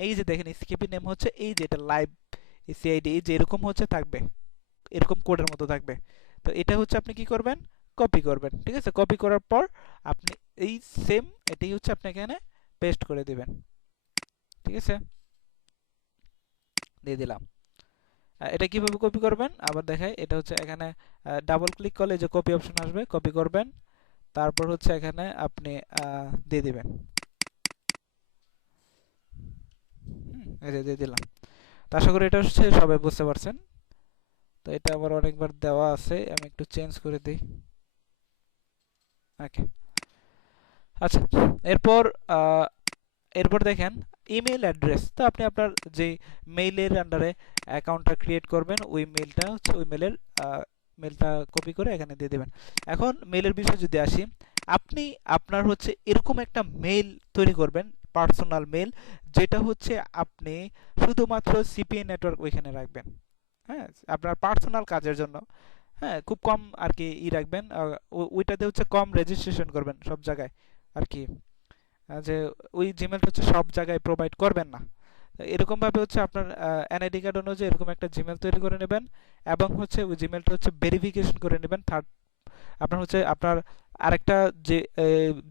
এই যে দেখেন স্কাইপি নেম হচ্ছে এই যে এটা লাইভ সিআইডি, এই যে এরকম হচ্ছে থাকবে, এরকম কোডের মতো থাকবে। তো এটা হচ্ছে আপনি কি করবেন, কপি করবেন, ঠিক আছে। কপি করার পর আপনি এই সেম এটাই হচ্ছে আপনি এখানে পেস্ট করে দিবেন, ঠিক আছে, দিয়ে দিলাম। এটা কিভাবে কপি করবেন আবার দেখাই, এটা হচ্ছে এখানে ডাবল ক্লিক করলে যে কপি অপশন আসবে, কপি করবেন, তারপর হচ্ছে এখানে আপনি দিয়ে দিবেন, এই যে দিয়ে দিলাম। তো আশা করি এটা হচ্ছে সবাই বুঝতে পারছেন। তো এটা আমার অনেকবার দেওয়া আছে, আমি একটু চেঞ্জ করে দিই, ওকে। আচ্ছা, এরপর এরপর দেখেন ইমেল অ্যাড্রেস, তো আপনি আপনার যে মেইলের আন্ডারে অ্যাকাউন্টটা ক্রিয়েট করবেন, ওই মেইলটা হচ্ছে ওই মেলের মেলটা কপি করে এখানে দিয়ে দেবেন। এখন মেলের বিষয়ে যদি আসি, আপনি আপনার হচ্ছে এরকম একটা মেইল তৈরি করবেন, পার্সোনাল মেল, যেটা হচ্ছে আপনি শুধুমাত্র সিপিএ নেটওয়ার্ক ওইখানে রাখবেন, হ্যাঁ, আপনার পার্সোনাল কাজের জন্য, হ্যাঁ, খুব কম আর কি রাখবেন, ওইটাতে হচ্ছে কম রেজিস্ট্রেশন করবেন সব জায়গায় আর কি, যে ওই জিমেলটা হচ্ছে সব জায়গায় প্রোভাইড করবেন না। এরকম ভাবে হচ্ছে আপনার এনআইডি কার্ড অনুযায়ী এরকম একটা জিমেল তৈরি করে নেবেন, এবং হচ্ছে ওই জিমেলটা হচ্ছে ভেরিফিকেশন করে নেবেন। থার্ড আপনার হচ্ছে আপনার আরেকটা যে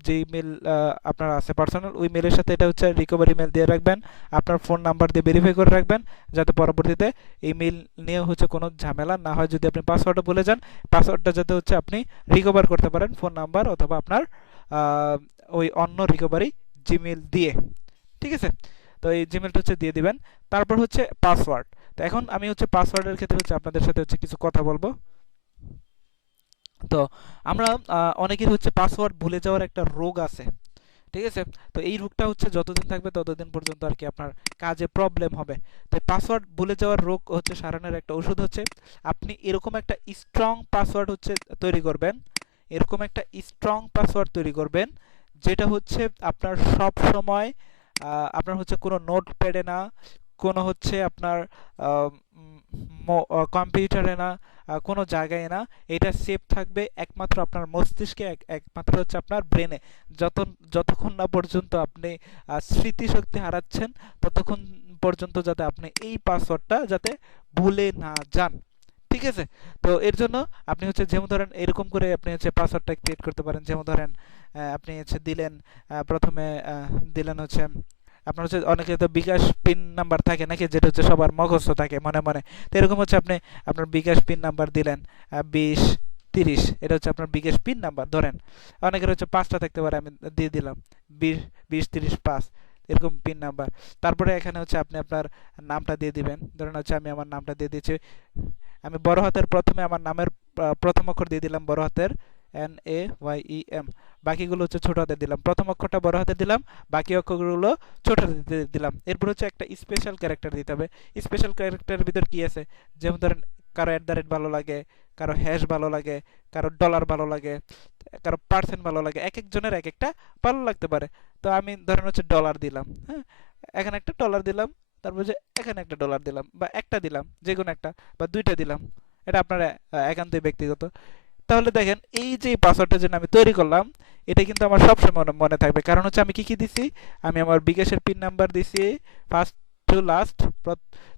যে ইমেল আপনার আছে পার্সোনাল, ওই মেলের সাথে এটা হচ্ছে রিকভারি মেল দিয়ে রাখবেন, আপনার ফোন নাম্বার দিয়ে ভেরিফাই করে রাখবেন, যাতে পরবর্তীতে ইমেল নিয়ে হচ্ছে কোনো ঝামেলা না হয়। যদি আপনি পাসওয়ার্ডও ভুলে যান, পাসওয়ার্ডটা যাতে হচ্ছে আপনি রিকভার করতে পারেন ফোন নাম্বার অথবা আপনার ওই অন্য রিকভারি জিমেল দিয়ে, ঠিক আছে। তো এই জিমেলটা হচ্ছে দিয়ে দিবেন। তারপর হচ্ছে পাসওয়ার্ড। তো এখন আমি হচ্ছে পাসওয়ার্ডের ক্ষেত্রে হচ্ছে আপনাদের সাথে হচ্ছে কিছু কথা বলবো। তো আমরা অনেকের হচ্ছে পাসওয়ার্ড ভুলে যাওয়ার একটা রোগ আছে, ঠিক আছে। তো এই রোগটা হচ্ছে যতদিন থাকবে ততদিন পর্যন্ত আর কি আপনার কাজে প্রবলেম হবে। তো পাসওয়ার্ড ভুলে যাওয়ার রোগ হচ্ছে সারানোর একটা ওষুধ হচ্ছে আপনি এরকম একটা স্ট্রং পাসওয়ার্ড হচ্ছে তৈরি করবেন, এরকম একটা স্ট্রং পাসওয়ার্ড তৈরি করবেন, যেটা হচ্ছে আপনার সব সময় আপনার হচ্ছে কোনো নোটপ্যাডে না, কোনো হচ্ছে আপনার কম্পিউটারে না, কোনো জায়গায় না, এটা সেভ থাকবে একমাত্র আপনার মস্তিষ্কে, একমাত্র হচ্ছে আপনার ব্রেনে। যতক্ষণ না পর্যন্ত আপনি স্মৃতিশক্তি হারাচ্ছেন, ততক্ষণ পর্যন্ত যাতে আপনি এই পাসওয়ার্ডটা যাতে ভুলে না যান, ঠিক আছে। তো এর জন্য আপনি হচ্ছে যেমন ধরেন এরকম করে আপনি হচ্ছে পাসওয়ার্ডটা ক্রিয়েট করতে পারেন। যেমন ধরেন আপনি হচ্ছে দিলেন, প্রথমে দিলেন হচ্ছে আপনার হচ্ছে অনেকে তো বিকাশ পিন নাম্বার থাকে নাকি, যেটা হচ্ছে সবার মুখস্থ থাকে মনে মনে। তো এরকম হচ্ছে আপনি আপনার বিকাশ পিন নাম্বার দিলেন 20 30, এটা হচ্ছে আপনার বিকাশ পিন নাম্বার। ধরেন অনেকের হচ্ছে 5টা থাকতে পারে, আমি দিয়ে দিলাম 20 20 30 5 এরকম পিন নাম্বার। তারপরে এখানে হচ্ছে আপনি আপনার নামটা দিয়ে দিবেন। ধরেন হচ্ছে আমি আমার নামটা দিয়ে দিচ্ছি, আমি বড় হাতের প্রথমে আমার নামের প্রথম অক্ষর দিয়ে দিলাম বড় হাতের NAYEM, বাকিগুলো হচ্ছে ছোট হাতের দিলাম। প্রথম অক্ষরটা বড় হাতের দিলাম, বাকি অক্ষরগুলো ছোট হাতের দিলাম। এরপর হচ্ছে একটা স্পেশাল ক্যারেক্টার দিতে হবে। স্পেশাল ক্যারেক্টারের ভিতর কি আছে, যেমন ধরেন কারো @ ভালো লাগে, কারো হ্যাশ ভালো লাগে, কারো ডলার ভালো লাগে, কারো পার্সেন্ট ভালো লাগে, এক একজনের এক একটা ভালো লাগতে পারে। তো আমি ধরেন হচ্ছে ডলার দিলাম, হ্যাঁ, এখানে একটা ডলার দিলাম, তারপর যে এখানে একটা ডলার দিলাম, বা একটা দিলাম, যে কোনো একটা, বা দুইটা দিলাম, এটা আপনার একান্তই ব্যক্তিগত। তাহলে দেখেন এই যে পাসওয়ার্ডটা যেন আমি তৈরি করলাম, এটা কিন্তু আমার সবসময় মনে থাকবে। কারণ হচ্ছে আমি কি কি দিছি, আমি আমার বিকাশের পিন নাম্বার দিছি ফার্স্ট টু লাস্ট,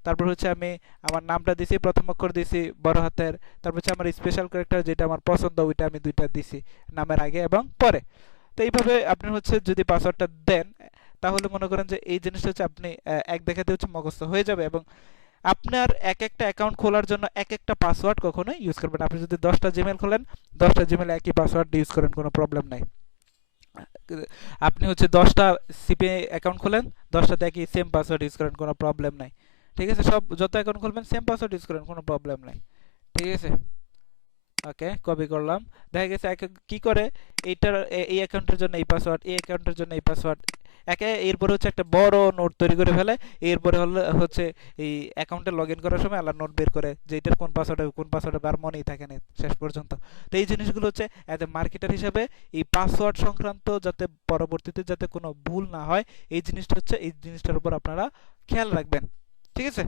তারপর হচ্ছে আমি আমার নামটা দিছি, প্রথম অক্ষর দিছি বড় হাতের, তারপর হচ্ছে আমার স্পেশাল ক্যারেক্টার যেটা আমার পছন্দ ওইটা আমি দুইটা দিছি নামের আগে এবং পরে। তো এইভাবে আপনি হচ্ছে যদি পাসওয়ার্ডটা দেন, তাহলে মনে করেন যে এই জিনিসটা হচ্ছে আপনি এক দেখাতে হচ্ছে মুখস্থ হয়ে যাবে, এবং আপনার এক একটা অ্যাকাউন্ট খোলার জন্য এক একটা পাসওয়ার্ড কখনোই ইউজ করবেন না। আপনি যদি 10টা জিমেল খোলেন, 10টা জিমেল একই পাসওয়ার্ড ইউজ করেন, কোনো প্রবলেম নাই। আপনি হচ্ছে 10টা সিপি অ্যাকাউন্ট খোলেন, 10টাতে একই সেম পাসওয়ার্ড ইউজ করেন, কোনো প্রবলেম নাই। ঠিক আছে, সব যত অ্যাকাউন্ট খুলবেন সেম পাসওয়ার্ড ইউজ করেন, কোনো প্রবলেম নাই। ঠিক আছে, ওকে, কপি করলাম। দেখা গেছে কি করে এইটার এই অ্যাকাউন্টের জন্য এই পাসওয়ার্ড, এই অ্যাকাউন্টের জন্য এই পাসওয়ার্ড, এরপরে হচ্ছে একটা বড় নোট তৈরি করে ফেলে। এরপরে হচ্ছে এই অ্যাকাউন্টে লগ ইন করার সময় আলাদা নোট বের করে যে এটার কোন পাসওয়ার্ড আর মনেই থাকে না শেষ পর্যন্ত। তো এই জিনিসগুলো হচ্ছে অ্যাজ এ মার্কেটার হিসেবে এই পাসওয়ার্ড সংক্রান্ত যাতে পরবর্তীতে যাতে কোনো ভুল না হয়, এই জিনিসটার উপর আপনারা খেয়াল রাখবেন। ঠিক আছে,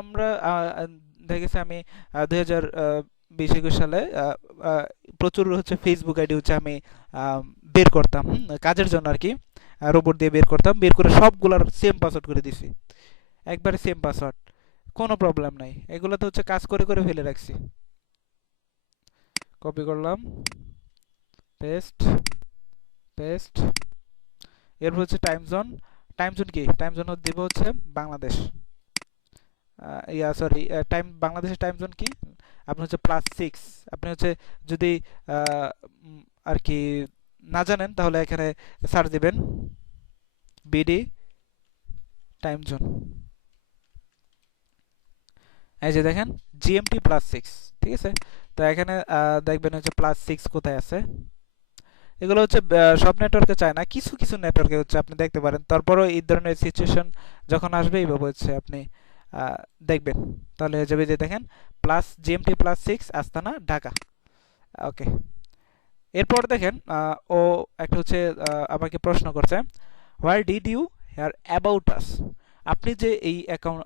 আমরা দেখা গেছে আমি 2020-21 সালে প্রচুর হচ্ছে ফেসবুক আইডি হচ্ছে আমি বের করতাম, কাজের জন্য আর কি, রোবট দিয়ে বের করতাম, বের করে সবগুলার সেম পাসওয়ার্ড করে দিছি, একবারে সেম পাসওয়ার্ড, কোনো প্রবলেম নাই। এগুলো তো হচ্ছে কাজ করে করে ফেলে রাখছি। কপি করলাম, পেস্ট পেস্ট। এরপর হচ্ছে টাইম জোন। টাইম জোন কি? টাইম জোন দিব হচ্ছে বাংলাদেশ, সরি, বাংলাদেশের টাইম জোন কি, আপনি হচ্ছে +6। আপনি হচ্ছে যদি আর কি না জানেন তাহলে এখানে সার্চ দিবেন বিডি টাইম জোন, এই যে দেখেন জিএমটি +6। ঠিক আছে, তো এখানে দেখবেন হচ্ছে +6 কোথায় আছে। এগুলো হচ্ছে সব নেটওয়ার্কে চায় না, কিছু কিছু নেটওয়ার্কে হচ্ছে আপনি দেখতে পারেন। তারপরেও এই ধরনের সিচুয়েশন যখন আসবে এইভাবে হচ্ছে আপনি দেখবেন, তাহলে হয়ে যাবে যে দেখেন জিএমটি +6 আস্তানা ঢাকা। ওকে, এরপর দেখেন ও একটা হচ্ছে আমাকে প্রশ্ন করছে, where did you hear about us. আপনি যে এই অ্যাকাউন্ট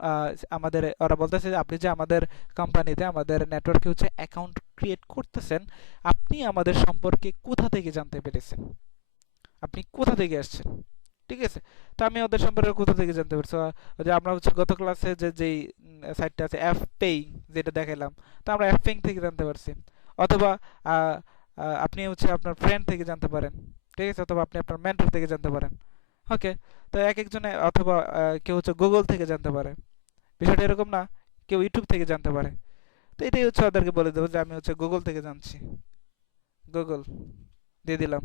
আমাদের, ওরা বলতেছে যে আপনি যে আমাদের কোম্পানিতে আমাদের নেটওয়ার্কে হচ্ছে অ্যাকাউন্ট ক্রিয়েট করতেছেন, আপনি আমাদের সম্পর্কে কোথা থেকে জানতে পেরেছেন, আপনি কোথা থেকে আসছেন। ঠিক আছে, তো আমি ওদের সম্পর্কে কোথা থেকে জানতে পারছি, যে আমরা হচ্ছে গত ক্লাসে যেই সাইটটা আছে অ্যাপ পেইং, যেটা দেখালাম, তো আমরা অ্যাপ পেইং থেকে জানতে পারছি। অথবা আপনি হচ্ছে আপনার ফ্রেন্ড থেকে জানতে পারেন। ঠিক আছে, অথবা আপনি আপনার মেন্টর থেকে জানতে পারেন। ওকে, তো এক একজনে, অথবা কেউ হচ্ছে গুগল থেকে জানতে পারে। বিষয়টা এরকম না, কেউ ইউটিউব থেকে জানতে পারে। তো এটাই হচ্ছে ওদেরকে বলে দেবো যে আমি হচ্ছে গুগল থেকে জানছি, গুগল দিয়ে দিলাম,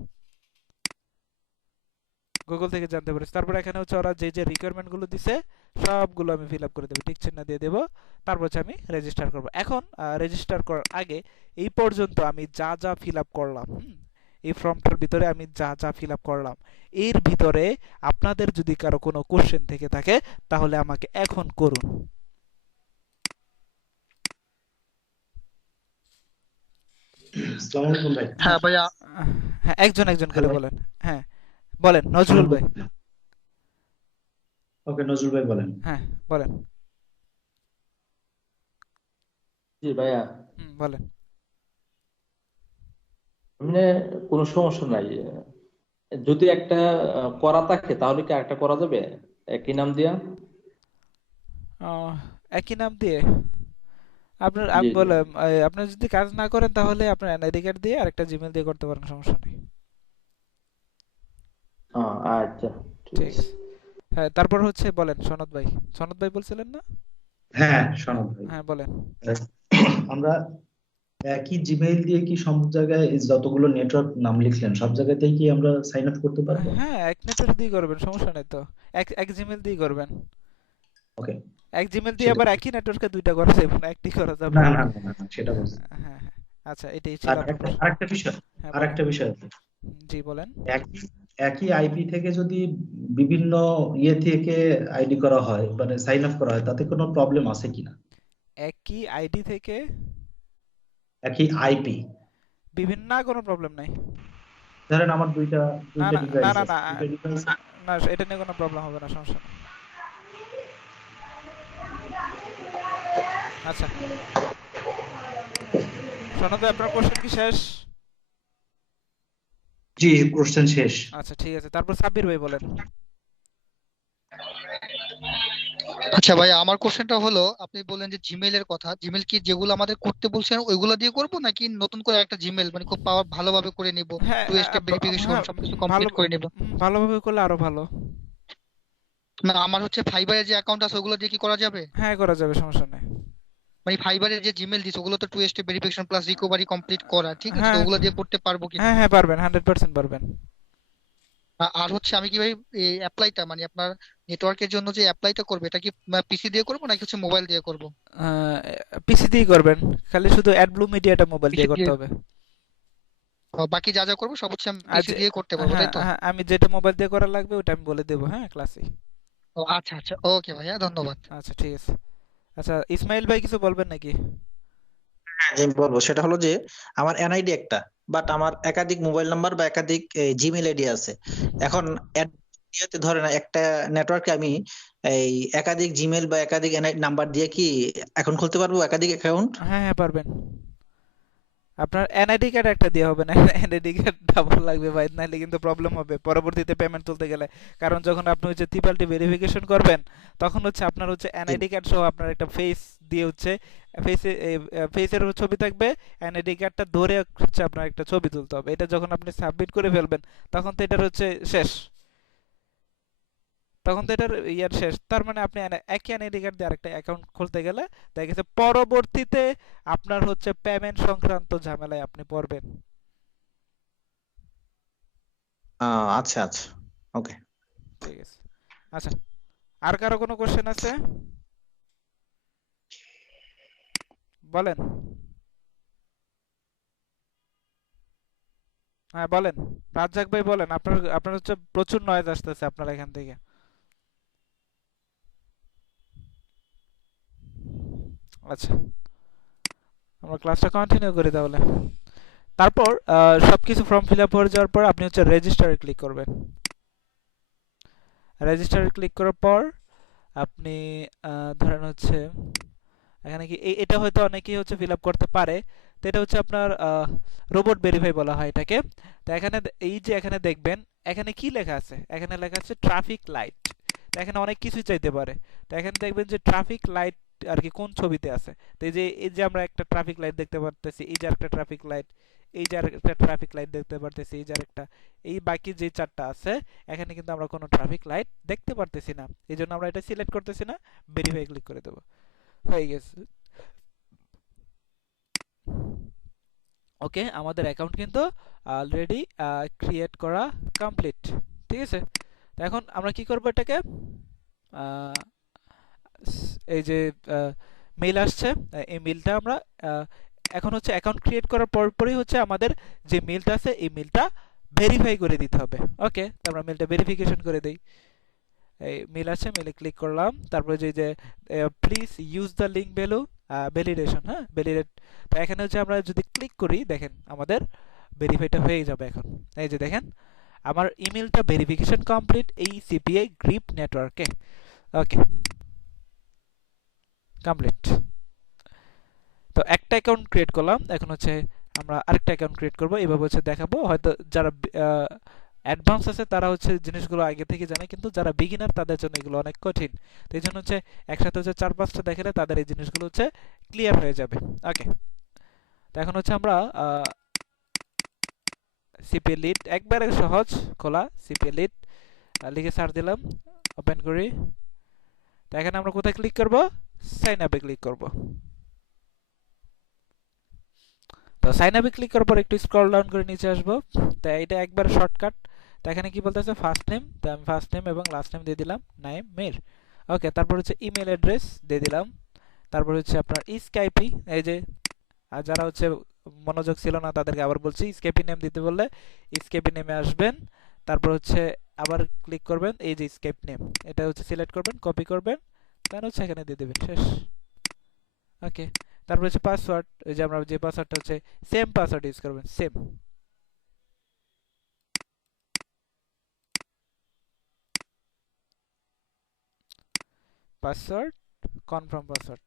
গুগল থেকে জানতে পারিস। তারপর এখানে হচ্ছে ওরা যে যে রিকোয়ারমেন্ট গুলো দিছে সবগুলো আমি ফিল আপ করে দেবো, টিক চিহ্ন দিয়ে দেবো। তারপর হচ্ছে আমি রেজিস্টার করব। এখন রেজিস্টার করার আগে এই পর্যন্ত আমি যা যা ফিল আপ করলাম, এই ফর্মটার ভিতরে আমি যা যা ফিল আপ করলাম, এর ভিতরে আপনাদের যদি কারো কোনো কোশ্চেন থেকে থাকে তাহলে আমাকে এখন করুন। আসসালামু আলাইকুম ভাই। হ্যাঁ ভাইয়া। হ্যাঁ, একজন একজন করে হ্যালো। বলেন। হ্যাঁ বলেন, নজরুল ভাই। ওকে, নজরুল ভাই বলেন। হ্যাঁ বলেন। জি ভাইয়া, বলেন। মানে কোনো সমস্যা নাই। যদি একটা করা থাকে তাহলে কি আরেকটা করা যাবে একই নাম দিয়া? একই নাম দিয়ে আপনার, জি আমি জি। বললাম আপনি যদি কাজ না করেন তাহলে আপনার এনআইডি কার্ড দিয়ে আরেকটা জিমেল দিয়ে করতে পারেন, সমস্যা নেই। আচ্ছা, ঠিক ঠিক আছে। আছে, হ্যাঁ তারপর হচ্ছে বলেন সনদ ভাই। সনদ ভাই বলছিলেন না? হ্যাঁ, সনদ ভাই। হ্যাঁ বলেন। আমরা একই জিমেইল দিয়ে কি সব জায়গায় এই যতগুলো নেটওয়ার্ক নাম লিখলেন সব জায়গাতেই কি আমরা সাইন আপ করতে পারবো? হ্যাঁ, এক নেটওয়ার্ক দিয়ে করবেন, সমস্যা নেই তো। এক জিমেল দিয়ে করবেন। ওকে, এক জিমেল দিয়ে সেটা আবার একই নেটওয়ার্কে দুইটা করা যাবে না, একটি করা যাবে না না। না না না, সেটা বলছি। হ্যাঁ হ্যাঁ, আচ্ছা এটাই ছিল আর আপনার প্রশ্ন। আরেকটা বিষয়, হ্যাঁ বলেন। আরেকটা বিষয় আছে। জি বলেন। একই একই আইপি থেকে যদি বিভিন্ন ইয়ে থেকে আইডি করা হয়, মানে সাইন আপ করা হয়, তাতে কোনো প্রবলেম আছে কিনা? একই আইডি থেকে একই আইপি, বিভিন্ন, না কোনো প্রবলেম নাই। ধরেন আমার দুইটা না দুইটা না না ডিভাইস না আছে, না দুইটা ডিভাইস। না, এটা নিয়ে কোনো প্রবলেম হবে না, সমস্যা নেই। আচ্ছা সনদ ভাই, আপনার কোশ্চেন কি শেষ? জি, কোশ্চেন শেষ। আচ্ছা ঠিক আছে, তারপর সাব্বির ভাই বলেন। আচ্ছা ভাই, আমার কোশ্চেনটা হলো, আপনি বললেন যে জিমেইলের কথা, জিমেইল কি যেগুলো আমাদের করতে বলছেন ওইগুলো দিয়ে করব, নাকি নতুন করে একটা জিমেইল মানে খুব পাওয়ার ভালোভাবে করে নিব, হ্যাঁ টু স্টেপ ভেরিফিকেশন হ্যাঁ, সবকিছু ভালো, কমপ্লিট করে নিব? ভালোভাবে করলে আরো ভালো। মানে আমার হচ্ছে ফাইবারের যে অ্যাকাউন্ট আছে ওগুলো দিয়ে কি করা যাবে? হ্যাঁ, করা যাবে, সমস্যা নেই। মানে ফাইবারের যে জিমেইল দিছে ওগুলো তো two step verification plus recovery complete করা, ঠিক আছে, তো হ্যাঁ ওগুলো দিয়ে করতে পারবো কিনা? হ্যাঁ হ্যাঁ, পারবেন, 100% পারবেন। আর হচ্ছে আমি কি ভাই এই অ্যাপ্লাইটা মানে আপনার নেটওয়ার্কের জন্য যে অ্যাপ্লাইটা করবে এটা কি পিসি দিয়ে করবো নাকি হচ্ছে মোবাইল দিয়ে করব? পিসি দিয়ে করবেন, খালি শুধু অ্যাডব্লু মিডিয়াটা মোবাইল পিসি দিয়ে করতে দিয়ে, হবে। বাকি যা যা করবো সব হচ্ছে আমি আজ, পিসি দিয়ে করতে পারবো, হ্যাঁ তাই তো? হ্যাঁ, আমি যেটা মোবাইল দিয়ে করা লাগবে ওটা আমি বলে দেবো, হ্যাঁ, ক্লাসে। ও আচ্ছা আচ্ছা, ওকে ভাইয়া, ধন্যবাদ। আচ্ছা, ঠিক আছে। আচ্ছা, ইসমাইল ভাই কিছু বলবেন নাকি? হ্যাঁ, যে আমি বলবো সেটা হলো যে আমার এনআইডি একটা, বাট আমার একাধিক মোবাইল নাম্বার বা একাধিক জিমেল আইডি আছে। এখন ইয়াতে ধরেন একটা নেটওয়ার্কে আমি এই একাধিক জিমেল বা একাধিক এনআইডি নাম্বার দিয়ে কি অ্যাকাউন্ট খুলতে পারবো, একাধিক অ্যাকাউন্ট? হ্যাঁ হ্যাঁ, পারবেন। আপনার এনআইডি কার্ড একটা দিয়ে হবে না, এনআইডি কার্ড ডাবল লাগবে ভাই, নাহলে কিন্তু প্রবলেম হবে পরবর্তীতে পেমেন্ট তুলতে গেলে। কারণ যখন আপনি হচ্ছে ট্রিপল ভেরিফিকেশন করবেন, তখন হচ্ছে আপনার হচ্ছে এনআইডি কার্ড সহ আপনার একটা ফেস দিয়ে হচ্ছে ফেসে, ফেসের ছবি থাকবে, এনআইডি কার্ডটা ধরে হচ্ছে আপনার একটা ছবি তুলতে হবে। এটা যখন আপনি সাবমিট করে ফেলবেন, তখন তো এটার হচ্ছে শেষ, তখন তো এটার ইয়ার শেষ। তার মানে আপনি একই এনআইডি কার্ড দিয়ে আরেকটা অ্যাকাউন্ট খুলতে গেলে দেখা গেছে পরবর্তীতে আপনার হচ্ছে পেমেন্ট সংক্রান্ত ঝামেলায় আপনি পড়বেন। আচ্ছা আচ্ছা, ওকে। ঠিক আছে। আচ্ছা, আর কারো কোনো কোশ্চেন আছে? বলেন। হ্যাঁ বলেন, রাজ্জাক ভাই বলেন। আপনার আপনার হচ্ছে প্রচুর নয়েজ আসতেছে আপনার এখান থেকে। আচ্ছা, আমরা ক্লাসটা কন্টিনিউ করি তাহলে। তারপর সবকিছু ফর্ম ফিল আপ হয়ে যাওয়ার পর আপনি হচ্ছে রেজিস্টারে ক্লিক করবেন। রেজিস্টারে ক্লিক করার পর আপনি ধরেন হচ্ছে এখানে কি এটা হয়তো অনেকেই হচ্ছে ফিল আপ করতে পারে। তো এটা হচ্ছে আপনার রোবট ভেরিফাই বলা হয় এটাকে। তো এখানে এই যে এখানে দেখবেন, এখানে কি লেখা আছে, এখানে লেখা আছে ট্রাফিক লাইট। তো এখানে অনেক কিছু চাইতে পারে। তো এখানে দেখবেন যে ট্রাফিক লাইট আর কি কোন ছবিতে আছে। তো এই যে আমরা একটা ট্রাফিক লাইট দেখতে পারতেছি, এই যে একটা ট্রাফিক লাইট, এই যে আরেকটা ট্রাফিক লাইট দেখতে পারতেছি, এই যে আরেকটা, এই বাকি যে চারটা আছে, এখানে কিন্তু আমরা কোনো ট্রাফিক লাইট দেখতে পারতেছি না। এই জন্য আমরা এটা সিলেক্ট করতেছি না, ভেরিফাই ক্লিক করে দেবো। হয়ে গেছে। ওকে, আমাদের অ্যাকাউন্ট কিন্তু অলরেডি ক্রিয়েট করা কমপ্লিট। ঠিক আছে, তো এখন আমরা কি করব এটাকে, এই যে মেইল আসছে, এই মেইলটা আমরা এখন হচ্ছে অ্যাকাউন্ট ক্রিয়েট করার পরপরই হচ্ছে আমাদের যে মেইলটা আছে এই মেইলটা ভেরিফাই করে দিতে হবে। ওকে, তো আমরা মেইলটা ভেরিফিকেশন করে দেই। এই মেইল আছে, মেইলে ক্লিক করলাম, তারপরে যে please use the link validation, হ্যাঁ, ভ্যালিডেট। তো এখানে হচ্ছে আমরা যদি ক্লিক করি, দেখেন আমাদের ভেরিফাইটা হয়ে যাবে এখন। এই যে দেখেন আমার ইমেলটা ভেরিফিকেশন কমপ্লিট এই সিপিআই গ্রিপ নেটওয়ার্কে। ওকে, কমপ্লিট। তো একটা অ্যাকাউন্ট ক্রিয়েট করলাম, এখন হচ্ছে আমরা আরেকটা অ্যাকাউন্ট ক্রিয়েট করব। এভাবে হচ্ছে দেখাবো, হয়তো যারা অ্যাডভান্স আছে তারা হচ্ছে জিনিসগুলো আগে থেকে জানে, কিন্তু যারা বিগিনার তাদের জন্য এগুলো অনেক কঠিন। তো এই জন্য হচ্ছে একসাথে হচ্ছে 4-5টা দেখালে তাদের এই জিনিসগুলো হচ্ছে ক্লিয়ার হয়ে যাবে। ওকে, তো এখন হচ্ছে আমরা সিপি লিড, একবারে সহজ খোলা, সিপি লিড লিখে সার্চ দিলাম, ওপেন করি। তো এখানে আমরা কোথায় ক্লিক করব, সাইন আপে ক্লিক করব। তো সাইন আপে ক্লিক করার পর একটু স্ক্রল ডাউন করে নিচে আসবো। তো এটা একবার শর্টকাট। তো এখানে কি বলতেছে ফার্স্ট নেম, তো আমি ফার্স্ট নেম এবং লাস্ট নেম দিয়ে দিলাম নাইম মির। ওকে, তারপর হচ্ছে ইমেল অ্যাড্রেস দিয়ে দিলাম। তারপর হচ্ছে আপনার স্কাইপি, এই যে যারা হচ্ছে মনোযোগ ছিল না তাদেরকে আবার বলছি, স্কেপি নেম দিতে বললে স্কেপি নেমে আসবেন। তারপর হচ্ছে আবার ক্লিক করবেন, এই যে স্কেপ নেম এটা হচ্ছে সিলেক্ট করবেন, কপি করবেন, তারপর হচ্ছে এখানে দিয়ে দেবেন, শেষ। ওকে, তারপর হচ্ছে পাসওয়ার্ড, ওই যে আমরা যে পাসওয়ার্ডটা হচ্ছে সেম পাসওয়ার্ড ইউজ করবেন, same password, confirm password,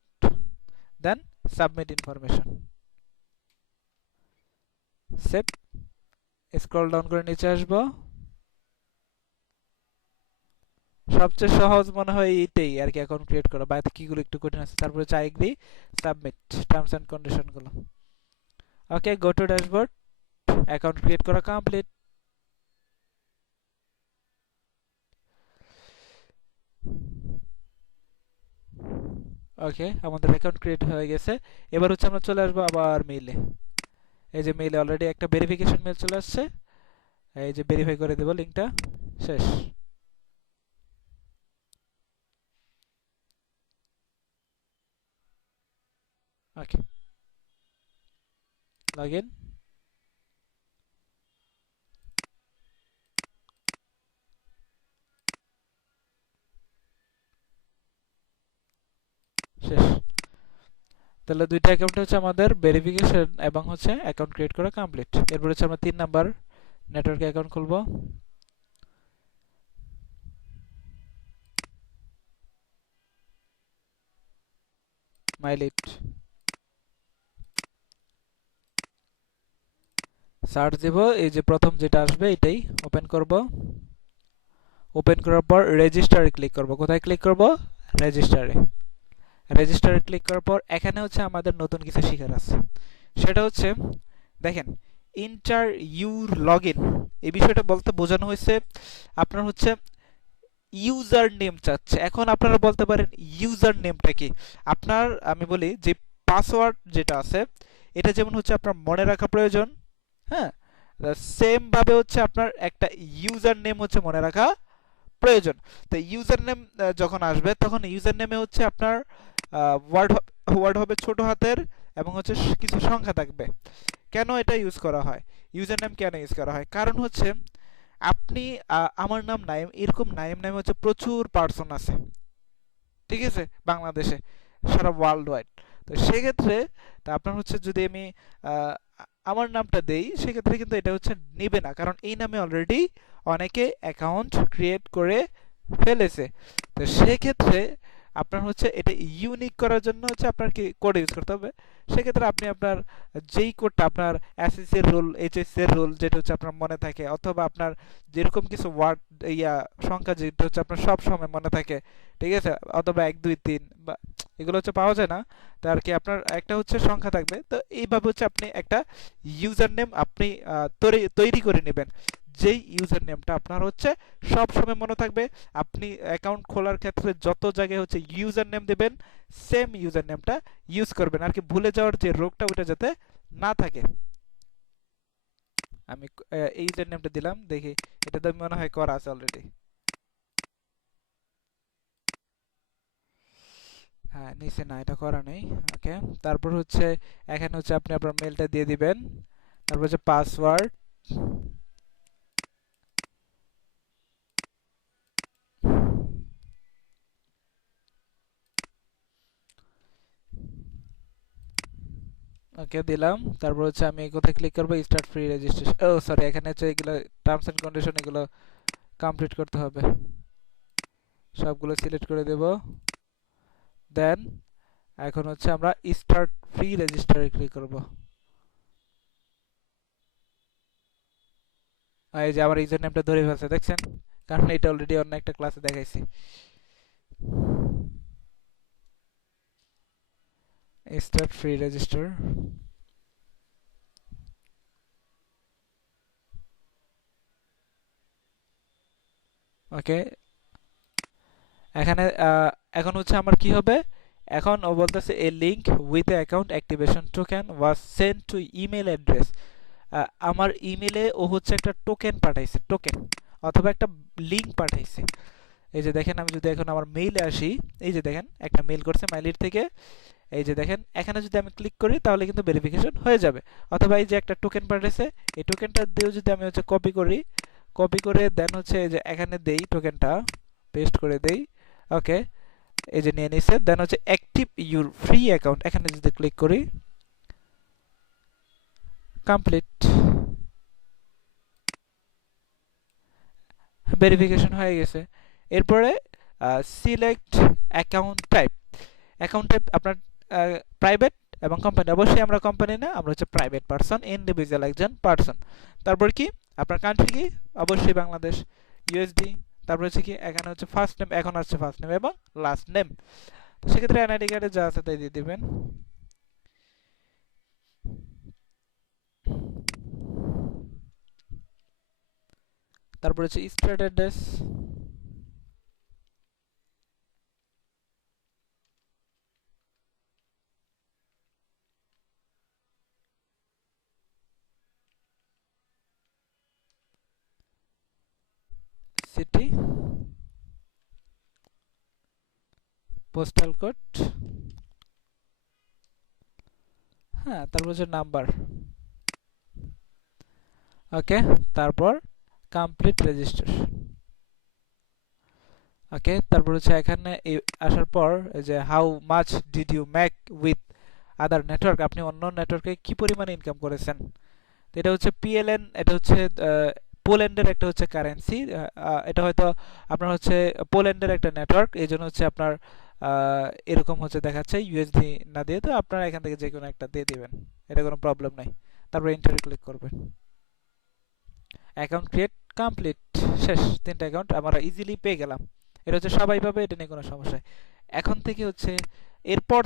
then submit information, save. Scroll down করে নিচে আসবো, সবচেয়ে সহজ মনে হয় এইটাই আর কি, অ্যাকাউন্ট ক্রিয়েট করা। বাকি কিগুলো একটু কঠিন আছে। তারপরে হচ্ছে I agree, submit terms and condition গুলো। Okay, go to dashboard, account create করা কমপ্লিট। ওকে, আমাদের অ্যাকাউন্ট ক্রিয়েট হয়ে গেছে। এবার হচ্ছে আমরা চলে আসবো আবার মেইলে। এই যে মেইলে অলরেডি একটা ভেরিফিকেশন মেল চলে আসছে, এই যে ভেরিফাই করে দেব, লিংকটা শেষ। ওকে, লগ ইন। শেষ। তাহলে দুইটা অ্যাকাউন্ট হচ্ছে আমাদের ভেরিফিকেশন এবং হচ্ছে অ্যাকাউন্ট ক্রিয়েট করা কমপ্লিট। এরপর হচ্ছে আমরা 3 নাম্বার নেটওয়ার্ক অ্যাকাউন্ট খুলবো। মাইলিট সার্চ দেব, এই যে প্রথম যেটা আসবে এটাই ওপেন করব। ওপেন করার পর রেজিস্টারে ক্লিক করব। কোথায় ক্লিক করব? রেজিস্টারে। রেজিস্টারে ক্লিক করার পর এখানে হচ্ছে আমাদের নতুন কিছু শেখার আছে। সেটা হচ্ছে দেখেন, ইন্টার ইউর লগইন, এই বিষয়টা বলতে বোঝানো হয়েছে আপনার হচ্ছে ইউজার নেম চাচ্ছে। এখন আপনারা বলতে পারেন ইউজার নেমটা কি? আপনার, আমি বলি যে পাসওয়ার্ড যেটা আছে এটা যেমন হচ্ছে আপনার মনে রাখা প্রয়োজন, হ্যাঁ, সেম ভাবে হচ্ছে আপনার একটা ইউজার নেম হচ্ছে মনে রাখা প্রয়োজন। তো ইউজার নেম যখন আসবে তখন ইউজার নেমে হচ্ছে আপনার ওয়ার্ড হবে ছোট হাতের এবং হচ্ছে কিছু সংখ্যা থাকবে। কেন এটা ইউজ করা হয়, ইউজার নেম কেন ইউজ করা হয়? কারণ হচ্ছে আপনি আমার নাম নাইম, এরকম নাইম নামে হচ্ছে প্রচুর পার্সন আছে, ঠিক আছে, বাংলাদেশে, সারা ওয়ার্ল্ড ওয়াইড। তো সেক্ষেত্রে তা আপনার হচ্ছে যদি আমি আমার নামটা দেই, সেক্ষেত্রে কিন্তু এটা হচ্ছে নেবে না, কারণ এই নামে অলরেডি অনেকে অ্যাকাউন্ট ক্রিয়েট করে ফেলেছে। তো সেক্ষেত্রে আপনার হচ্ছে এটা ইউনিক করার জন্য হচ্ছে আপনার কি কোড ইউজ করতে হবে। সেক্ষেত্রে আপনি আপনার যেই কোডটা আপনার এসএসসি এর রুল, এইচএসসি এর রুল যেটা হচ্ছে আপনার মনে থাকে, অথবা আপনার যেরকম কিছু ওয়ার্ড সংখ্যা যেটা হচ্ছে আপনার সব সময় মনে থাকে, ঠিক আছে, অথবা 1 2 3 বা এগুলো হচ্ছে পাওয়া যায় না, তো আর কি আপনার একটা হচ্ছে সংখ্যা থাকবে। তো এইভাবে হচ্ছে আপনি একটা ইউজার নেম আপনি তৈরি করে নেবেন, যেই ইউজার নেমটা আপনার হচ্ছে সব সময় মনে থাকবে। আপনি অ্যাকাউন্ট খোলার ক্ষেত্রে যত জায়গায় হচ্ছে ইউজার নেম দেবেন, সেম ইউজার নেমটা ইউজ করবেন, আর কি ভুলে যাওয়ার যে রোগটা ওটা যাতে না থাকে। আমি এই ইউজার নেমটা দিলাম, দেখি এটা তো মনে হয় করা আছে অলরেডি। হ্যাঁ, নিচে না, এটা করা নেই। ওকে, তারপর হচ্ছে এখানে হচ্ছে আপনি আপনার মেলটা দিয়ে দিবেন, তারপর হচ্ছে পাসওয়ার্ড, ওকে দিলাম। তারপর হচ্ছে আমি কোথায় ক্লিক করব? স্টার্ট ফ্রি রেজিস্ট্রেশন, ও সরি, এখানে হচ্ছে এগুলো টার্মস এন্ড কন্ডিশন, এগুলো কমপ্লিট করতে হবে, সবগুলো সিলেক্ট করে দেব। দেন এখন হচ্ছে আমরা স্টার্ট ফ্রি রেজিস্টারে ক্লিক করব। এই যে আমার ইউজার নেমটা ধরে ফেলছে, দেখছেন, কারণ এটা অলরেডি অন্য একটা ক্লাসে দেখাইছি। Start free register, okay. এখানে এখন হচ্ছে আমার কি হবে, এখন ও বলতেছে a link with account activation token was sent to email address. আমার ইমেলে ও হচ্ছে একটা টোকেন পাঠাইছে, টোকেন অথবা একটা লিংক পাঠাইছে। এই যে দেখেন, আমি যদি এখন আমার মেইলে আসি, এই যে দেখেন একটা মেইল করছে মাইলির থেকে, এই যে দেখেন এখানে যদি আমি ক্লিক করি তাহলে কিন্তু ভেরিফিকেশন হয়ে যাবে। অথবা এই যে একটা টোকেন পাঠাইছে, এই টোকেনটা দিয়েও যদি আমি হচ্ছে কপি করি, কপি করে দেন হচ্ছে এই যে এখানে দেই, টোকেনটা পেস্ট করে দেই, ওকে, এই যে নিয়ে নিছে। দেন হচ্ছে অ্যাক্টিভ ইউর ফ্রি অ্যাকাউন্ট, এখানে যদি ক্লিক করি, কমপ্লিট, ভেরিফিকেশন হয়ে গেছে। এরপরে select account type, account type আপনার প্রাইভেট এবং কোম্পানি, অবশ্যই আমরা কোম্পানি না, আমরা হচ্ছে প্রাইভেট পারসন, ইন্ডিভিজুয়াল একজন পারসন। তারপর কি আপনার কান্ট্রি কি, অবশ্যই বাংলাদেশ, ইউএসডি, তারপর হচ্ছে কি এখানে হচ্ছে ফার্স্ট নেম, এখন আসছে ফার্স্ট নেম এবং লাস্ট নেম। তো সেক্ষেত্রে এনআইডি কার্ডে যা আছে তাই দিয়ে দিবেন। তারপর হচ্ছে street address, city, postal code, হ্যাঁ, তারপর হচ্ছে নাম্বার। ওকে, তারপর কমপ্লিট রেজিস্টার। ওকে, তারপর হচ্ছে এখানে আসার পর এই যে how much did you make with other network, আপনি অন্য নেটওয়ার্কে কি পরিমাণে ইনকাম করেছেন। তো এটা হচ্ছে পিএলএন, এটা হচ্ছে পোল্যান্ডের একটা হচ্ছে কারেন্সি। এটা হয়তো আপনার হচ্ছে পোল্যান্ডের একটা নেটওয়ার্ক, এই জন্য হচ্ছে আপনার এরকম হচ্ছে দেখাচ্ছে ইউএসডি না দিয়ে। তো আপনারা এখান থেকে যে কোনো একটা দিয়ে দিবেন, এটা কোনো প্রবলেম নাই। তারপর এন্টারে ক্লিক করবেন। অ্যাকাউন্ট ক্রিয়েট কমপ্লিট, শেষ। 3টা অ্যাকাউন্ট আমরা ইজিলি পেয়ে গেলাম। এটা হচ্ছে সবাই পাবে, এটা নিয়ে কোনো সমস্যা নেই। এখন থেকে হচ্ছে এরপর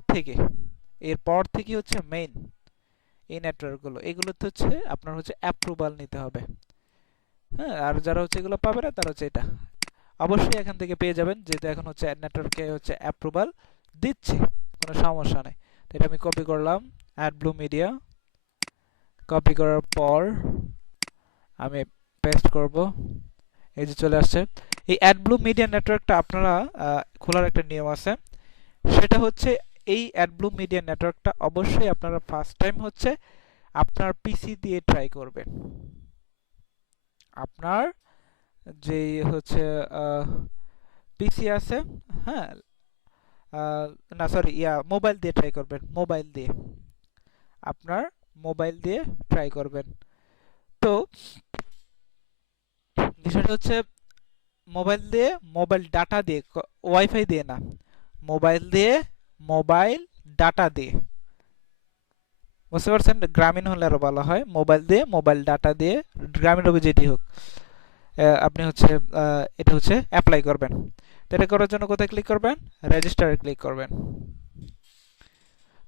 থেকে হচ্ছে মেইন এই নেটওয়ার্কগুলো, এগুলোতে হচ্ছে আপনার হচ্ছে অ্যাপ্রুভাল নিতে হবে। হ্যাঁ, আর যারা হচ্ছে এগুলো পাবে না তারা হচ্ছে এটা অবশ্যই এখান থেকে পেয়ে যাবেন, যেহেতু এখন হচ্ছে নেটওয়ার্কে হচ্ছে অ্যাপ্রুভাল দিচ্ছে, কোনো সমস্যা নেই। তো এটা আমি কপি করলাম, অ্যাডব্লু মিডিয়া, কপি করার পর আমি পেস্ট করব, এই যে চলে আসছে। এই অ্যাডব্লু মিডিয়া নেটওয়ার্কটা আপনারা খোলার একটা নিয়ম আছে, সেটা হচ্ছে এই অ্যাডব্লু মিডিয়া নেটওয়ার্কটা অবশ্যই আপনারা ফার্স্ট টাইম হচ্ছে আপনার পিসি দিয়ে ট্রাই করবেন। আপনার যে হচ্ছে পিসি আছে, হ্যাঁ, না সরি, মোবাইল দিয়ে ট্রাই করবেন, মোবাইল দিয়ে আপনার মোবাইল দিয়ে ট্রাই করবেন। তো বিষয়টা হচ্ছে মোবাইল দিয়ে, মোবাইল ডাটা দিয়ে, ওয়াইফাই দিয়ে না, মোবাইল দিয়ে, মোবাইল ডাটা দিয়ে, বুঝতে পারছেন? গ্রামীণ হলে আরো ভালো হয়। মোবাইল দিয়ে, মোবাইল ডাটা দিয়ে, গ্রামীণ হোক যেটি হোক, আপনি হচ্ছে এটা হচ্ছে অ্যাপ্লাই করবেন। তো এটা করার জন্য কোথায় ক্লিক করবেন? রেজিস্টারে ক্লিক করবেন।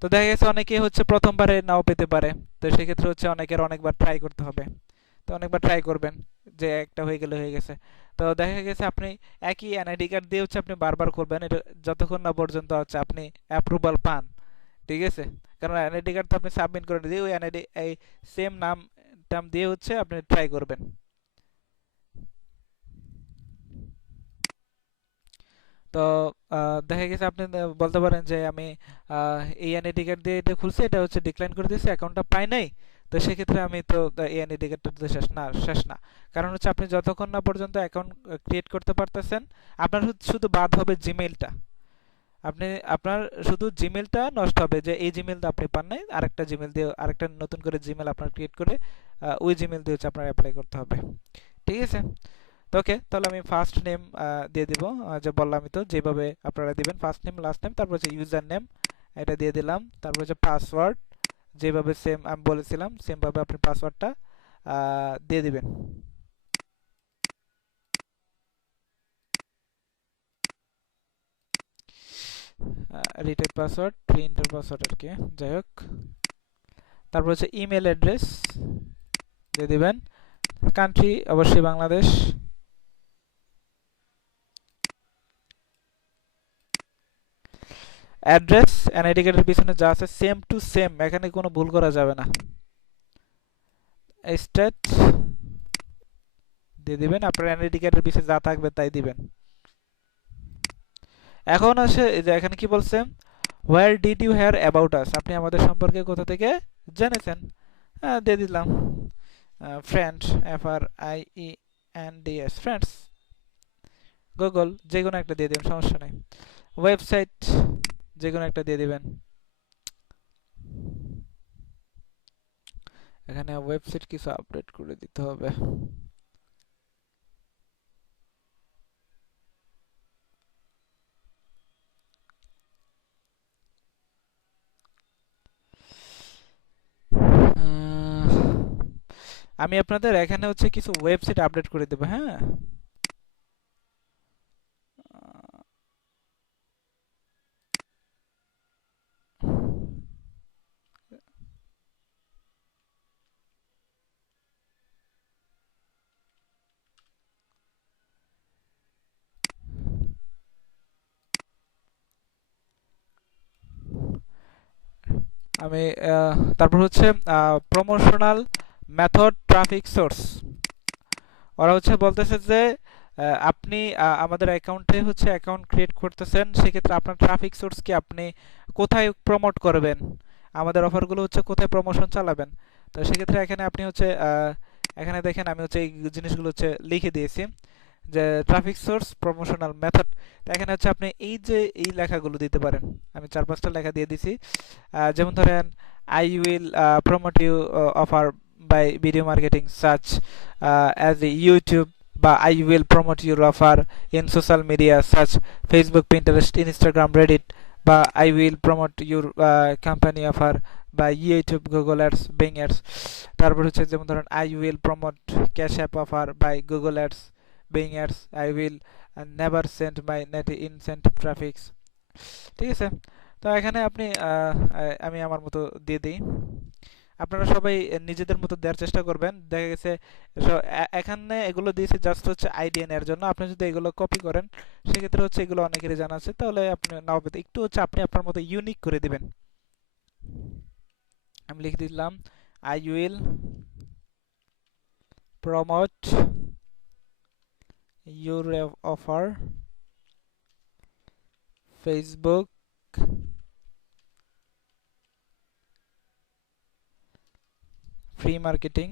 তো দেখা গেছে অনেকে হচ্ছে প্রথমবারে নাও পেতে পারে, তো সেক্ষেত্রে হচ্ছে অনেকের অনেকবার ট্রাই করতে হবে। তো অনেকবার ট্রাই করবেন, যে একটা হয়ে গেলে হয়ে গেছে। তো দেখা গেছে আপনি একই এনআইডি কার্ড দিয়ে হচ্ছে আপনি বারবার করবেন, এটা যতক্ষণ না পর্যন্ত হচ্ছে আপনি অ্যাপ্রুভাল পান, ঠিক আছে? কারণ এনআইডি কার্ড তো আপনি সাবমিট করে দিয়ে ওই এনআইডি এই সেম নাম টাম দিয়ে হচ্ছে আপনি ট্রাই করবেন। তো দেখা গেছে আপনি বলতে পারেন যে আমি এই এনআইডি কার্ড দিয়ে এটা খুলছি, এটা হচ্ছে ডিক্লাইন করে দিয়েছি, অ্যাকাউন্টটা পাই নাই। তো সেক্ষেত্রে আমি তো এই এনআইডি কার্ডটা তো শেষ না। কারণ হচ্ছে আপনি যতক্ষণ না পর্যন্ত অ্যাকাউন্ট ক্রিয়েট করতে পারতেছেন, আপনার শুধু বাদ হবে জিমেইলটা। আপনার শুধু জিমেইলটা নষ্ট হবে, যে এই জিমেইলটা আপনি পান নাই, আরেকটা জিমেইল দিয়ে, আরেকটা নতুন করে জিমেইল আপনার ক্রিয়েট করে ওই জিমেইল দিয়ে হচ্ছে আপনার অ্যাপ্লাই করতে হবে, ঠিক আছে? তো ওকে, তাহলে আমি ফার্স্ট নেম দিয়ে দিব, যে বললামই তো যেভাবে আপনারা দিবেন, ফার্স্ট নেম, লাস্ট নেম, তারপর হচ্ছে ইউজার নেম, এটা দিয়ে দিলাম। তারপর হচ্ছে পাসওয়ার্ড, যেভাবে সেম আমি বলেছিলাম সেম ভাবে আপনি পাসওয়ার্ডটা দিয়ে দিবেন। রিটাইপ পাসওয়ার্ড, প্রিন্টার পাসওয়ার্ড আর কি, যাই হোক। তারপর হচ্ছে ইমেল অ্যাড্রেস দিয়ে দিবেন, কান্ট্রি অবশ্যই বাংলাদেশ, অ্যাড্রেস এনআইডি কার্ডের পিছনে যা আছে সেম টু সেম, এখানে কোনো ভুল করা যাবে না। স্টেট দিয়ে দিবেন, আপনার এনআইডি কার্ডের পিছনে যা থাকবে তাই দিবেন। এখন আসে এই যে এখানে কি বলছে, where did you hear about us, আপনি আমাদের সম্পর্কে কোথা থেকে জেনেছেন, দিয়ে দিলাম ফ্রেন্ড, FRIENDS, ফ্রেন্ডস, গুগল, যে কোনো একটা দিয়ে দিবেন, সমস্যা নেই। ওয়েবসাইট, যে কোনো একটা দিয়ে দিবেন। এখানে ওয়েবসাইট কিছু আপডেট করে দিতে হবে। আমি আপনাদের এখানে হচ্ছে কিছু ওয়েবসাইট আপডেট করে দেবো, হ্যাঁ। আমি তারপর হচ্ছে প্রমোশনাল মেথড ট্রাফিক সোর্স। ওরা হচ্ছে বলতেছে যে আপনি আমাদের অ্যাকাউন্টে হচ্ছে অ্যাকাউন্ট ক্রিয়েট করতেছেন, সেক্ষেত্রে আপনার ট্রাফিক সোর্স কি, আপনি কোথায় প্রমোট করবেন, আমাদের অফারগুলো হচ্ছে কোথায় প্রমোশন চালাবেন। তো সেক্ষেত্রে এখানে আপনি হচ্ছে এখানে দেখেন আমি হচ্ছে এই জিনিসগুলো হচ্ছে লিখে দিয়েছি যে ট্রাফিক সোর্স প্রমোশনাল মেথড। তো এখানে হচ্ছে আপনি এই যে এই লেখাগুলো দিতে পারেন, আমি 4-5টা লেখা দিয়ে দিছি। যেমন ধরেন I will promote you offer by video marketing such as a YouTube, বা I will promote your offer in social media such Facebook, Pinterest, Instagram, Reddit, বা I will promote your company offer বা YouTube, Google ads, Bing ads. তারপর হচ্ছে যেমন ধরেন I will promote cash app offer by Google ads, Bing ads, I will never send my net incentive traffics. ঠিক আছে, তো এখানে আপনি আমি আমার মতো দিয়ে দিই। আপনারা সবাই নিজেদের মতো দেওয়ার চেষ্টা করবেন। দেখা গেছে এখানে এগুলো দিয়েছি জাস্ট হচ্ছে আইডিয়া নেওয়ার জন্য। আপনি যদি এগুলো কপি করেন সেক্ষেত্রে হচ্ছে এগুলো অনেকেরই জানা আছে, তাহলে আপনি নাও পেতে একটু হচ্ছে আপনি আপনার মতো ইউনিক করে দিবেন। আমি লিখে দিলাম I will promote your offer Facebook free marketing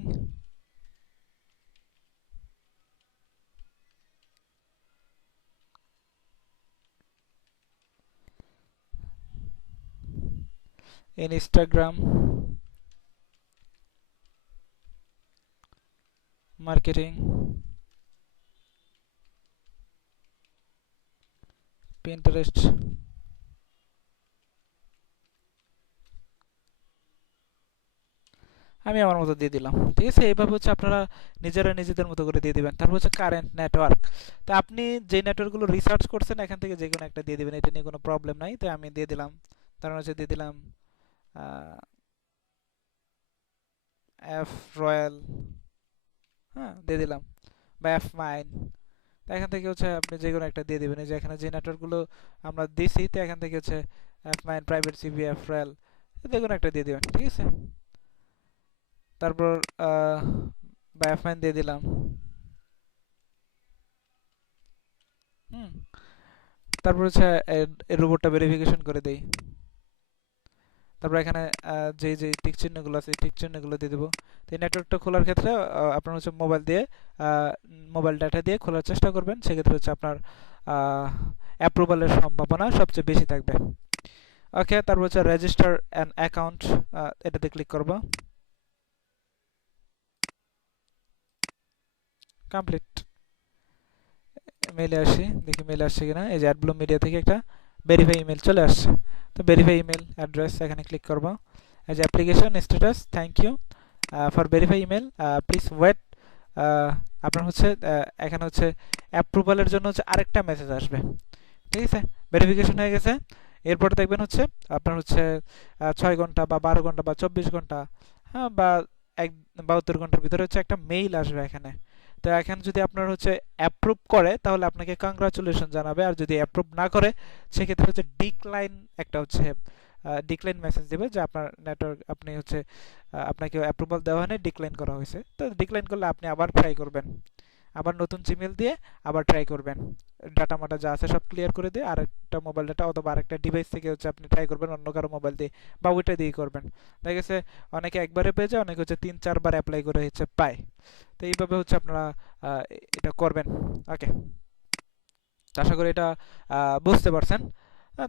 Instagram marketing, Pinterest, আমি আমার মতো দিয়ে দিলাম। ঠিক আছে, এইভাবে হচ্ছে আপনারা নিজেরা নিজেদের মতো করে দিয়ে দিবেন। তারপর হচ্ছে কারেন্ট নেটওয়ার্ক। তো আপনি যে নেটওয়ার্কগুলো রিসার্চ করছেন এখান থেকে যে কোনো একটা দিয়ে দিবেন, এটা নিয়ে কোনো প্রবলেম নাই। তো আমি দিয়ে দিলাম, তার হচ্ছে দিয়ে দিলাম এফ রয়্যাল, হ্যাঁ দিয়ে দিলাম, বা এফ মাইন। তো এখান থেকে হচ্ছে আপনি যে কোনো একটা দিয়ে দিবেন। এই যে এখানে যে নেটওয়ার্কগুলো আমরা দিছি, তো এখান থেকে হচ্ছে F mine, private CV, F royal, যে কোনো একটা দিয়ে দিবেন। ঠিক আছে, তারপর বা এফ মাইন দিয়ে দিলাম। হুম, তারপর হচ্ছে এই রোবটটা ভেরিফিকেশন করে দেই। তারপর এখানে যে যে টিক চিহ্নগুলো আছে এই টিক চিহ্নগুলো দিয়ে দেবো। তো এই নেটওয়ার্কটা খোলার ক্ষেত্রে আপনার হচ্ছে মোবাইল দিয়ে মোবাইল ডাটা দিয়ে খোলার চেষ্টা করবেন, সেক্ষেত্রে হচ্ছে আপনার অ্যাপ্রুভালের সম্ভাবনা সবচেয়ে বেশি থাকবে। ওকে, তারপর হচ্ছে রেজিস্টার অ্যান অ্যাকাউন্ট, এটাতে ক্লিক করব। কমপ্লিট। মেলে আসি, দেখি মেলে আসছে কিনা। এই যে অ্যাডব্লু মিডিয়া থেকে একটা ভেরিফাই ইমেল চলে আসছে। তো ভেরিফাই ইমেল অ্যাড্রেস এখানে ক্লিক করব। এই যে application status, thank you for verify email, please wait. আপনার হচ্ছে এখানে হচ্ছে অ্যাপ্রুভালের জন্য হচ্ছে আরেকটা মেসেজ আসবে। ঠিক আছে, ভেরিফিকেশন হয়ে গেছে। এরপর দেখবেন হচ্ছে আপনার হচ্ছে 6 ঘন্টা বা 12 ঘন্টা বা 24 ঘন্টা, হ্যাঁ, বা 72 ঘন্টার ভিতরে হচ্ছে একটা মেইল আসবে এখানে। তো এখানে যদি আপনার হচ্ছে অ্যাপ্রুভ করে তাহলে আপনাকে কংগ্রাচুলেশন জানাবে, আর যদি অ্যাপ্রুভ না করে সেক্ষেত্রে হচ্ছে ডিক্লাইন একটা হচ্ছে ডিক্লাইন মেসেজ দেবে যে আপনার নেটওয়ার্ক আপনি হচ্ছে আপনাকে অ্যাপ্রুভাল দেওয়া হয়নি, ডিক্লাইন করা হয়েছে। তো ডিক্লাইন করলে আপনি আবার ট্রাই করবেন, আবার নতুন জিমেল দিয়ে আবার ট্রাই করবেন। ডাটা মাটা যা আছে সব ক্লিয়ার করে দিয়ে আরেকটা মোবাইল ডাটা অথবা আরেকটা ডিভাইস থেকে হচ্ছে আপনি ট্রাই করবেন, অন্য কারো মোবাইল দিয়ে বা ওইটা দিয়ে করবেন। দেখা গেছে অনেকে একবারে পেয়ে যায়, অনেকে হচ্ছে 3-4 বার অ্যাপ্লাই করে হচ্ছে পায়। তো এইভাবে হচ্ছে আপনারা এটা করবেন। ওকে, আশা করি এটা বুঝতে পারছেন।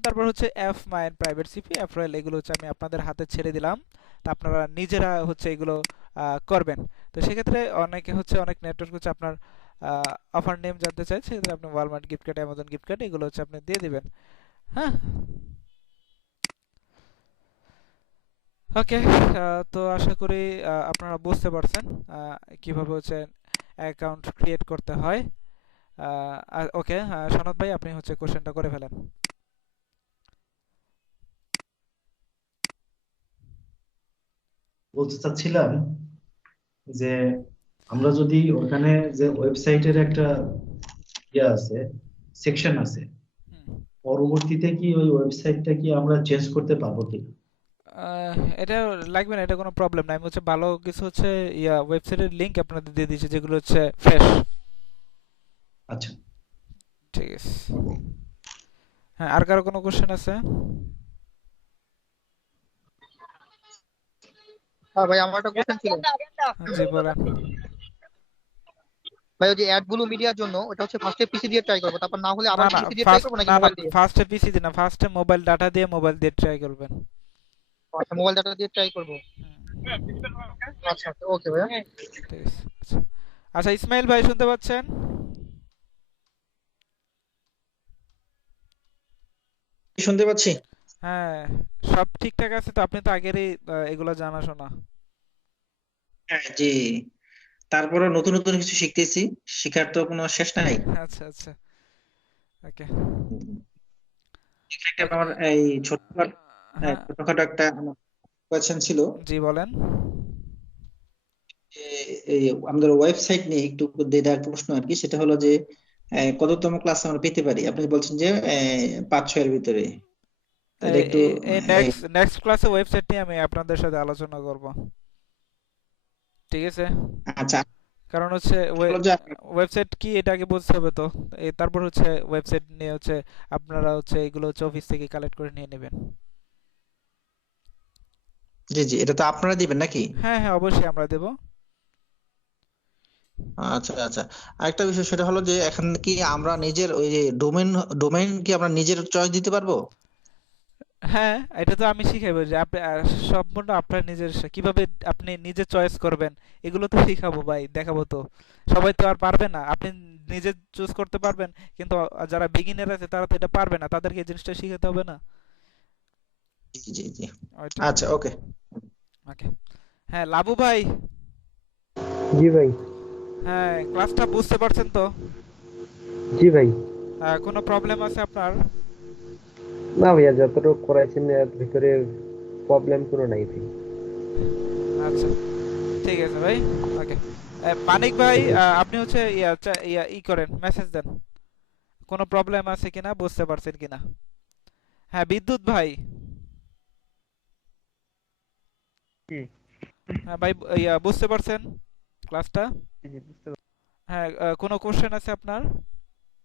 তারপর হচ্ছে F mine, private CP, F royal, এগুলো হচ্ছে আমি আপনাদের হাতে ছেড়ে দিলাম। তা আপনারা নিজেরা হচ্ছে এগুলো করবেন। তো সেক্ষেত্রে অনেকে হচ্ছে অনেক নেটওয়ার্ক হচ্ছে আপনার অফার নেম জানতে চাই, সেক্ষেত্রে আপনি Walmart gift card, Amazon gift card, এগুলো হচ্ছে আপনি দিয়ে দিবেন। হ্যাঁ, ওকে। তো আশা করি আপনারা বুঝতে পারছেন কিভাবে হচ্ছে অ্যাকাউন্ট ক্রিয়েট করতে হয়। ওকে, সনদ ভাই আপনি হচ্ছে কোশ্চেনটা করে ফেলেন। বলতে চাচ্ছিলাম যে আমরা যদি ওখানে যে ওয়েবসাইটের একটা ইয়ে আছে, সেকশন আছে, হুম, পরবর্তীতে কি ওই ওয়েবসাইটটা কি আমরা চেঞ্জ করতে পারবো কি? এটা লাগবে না, এটা কোনো প্রবলেম না। আমি হচ্ছে ভালো কিছু হচ্ছে ওয়েবসাইটের লিংক আপনাদের দিয়ে দিয়েছি যেগুলো হচ্ছে ফ্রেশ। আচ্ছা, ঠিক আছে। হ্যাঁ, আর কারো কোনো কোশ্চেন আছে? হ্যাঁ ভাই, আমার একটা কোশ্চেন ছিল। জি বলেন। ভাই ওই যে অ্যাডগুলো মিডিয়ার জন্য ওটা হচ্ছে ফার্স্টে পিসি দিয়ে ট্রাই করবো, তারপর না হলে না আবার কি না পিসি দিয়ে ট্রাই ফার্স্ট করবো নাকি না না মোবাইল দিয়ে? ফার্স্টে পিসি দিয়ে না, ফার্স্টে মোবাইল ডাটা দিয়ে ট্রাই করবেন। আচ্ছা, মোবাইল ডাটা দিয়ে ট্রাই করবো। আচ্ছা, ওকে ভাইয়া। ঠিক আছে। আচ্ছা আচ্ছা, ইসমাইল ভাই শুনতে পাচ্ছেন? শুনতে পাচ্ছি। হ্যাঁ, সব ঠিকঠাক আছে তো? আপনি তো আগেরই এগুলো জানাশোনা। হ্যাঁ জি, তারপরে নতুন নতুন কিছু শিখতেছি, শিখার তো কোনো শেষ নাই। আচ্ছা আচ্ছা, ওকে উম, একটা ওকে। আমার এই হ্যাঁ, ছোটখাটো একটা কোয়েশ্চেন ছিল। জি বলেন। এই আমাদের ওয়েবসাইট নিয়ে একটু যেটা একটা প্রশ্ন আর কি, সেটা হলো যে কততম ক্লাস আমরা পেতে পারি? আপনি বলছেন যে 5-6 এর ভিতরে, তো এটা একটু এই এই, নেক্সট ক্লাসে ওয়েবসাইট নিয়ে আমি আপনাদের সাথে আলোচনা করব। ঠিক আছে? আচ্ছা কারণ হচ্ছে হলো যে ওয়েবসাইট কি এটা আগে বুঝতে হবে তো। তারপর হচ্ছে ওয়েবসাইট নিয়ে হচ্ছে আপনারা হচ্ছে এগুলো হচ্ছে অফিস থেকে কালেক্ট করে নিয়ে নেবেন। জি জি, এটা তো আপনারা দিবেন নাকি? হ্যাঁ হ্যাঁ, অবশ্যই আমরা দেব। আচ্ছা আচ্ছা, আরেকটা বিষয় সেটা হলো যে এখন কি আমরা নিজের ওই যে ডোমেইন কি আমরা নিজের চয়েস দিতে পারবো? হ্যাঁ, এটা তো আমি শিখাবো যে আপনি সম্পূর্ণ আপনার নিজের কিভাবে আপনি নিজে চয়েস করবেন, এগুলো তো শিখাবো ভাই, দেখাবো তো। সবাই তো আর পারবে না, আপনি নিজে চুজ করতে পারবেন কিন্তু যারা বিগিনার আছে তারা তো এটা পারবে না, তাদেরকে এই জিনিসটা শিখাতে হবে না। জি জি জি, ওইটাই। আচ্ছা ওকে। ওকে। হ্যাঁ লাবু ভাই, জি ভাই। হ্যাঁ ক্লাসটা বুঝতে পারছেন তো? জি ভাই। কোনো প্রবলেম আছে আপনার? না ভাইয়া, যতটুকু করাইছেন এর ভিতরে প্রবলেম কোনো নাই ভাই। আচ্ছা, ঠিক আছে ভাই। ওকে। মানিক ভাই, ঠিক আছে। আপনি হচ্ছে ই করেন, মেসেজ দেন কোনো প্রবলেম আছে কিনা, বুঝতে পারছেন কিনা। হ্যাঁ বিদ্যুৎ ভাই। জি হ্যাঁ ভাই, বুঝতে পারছেন ক্লাসটা? জি জি, বুঝতে পারছি। হ্যাঁ, কোনো কোশ্চেন আছে আপনার?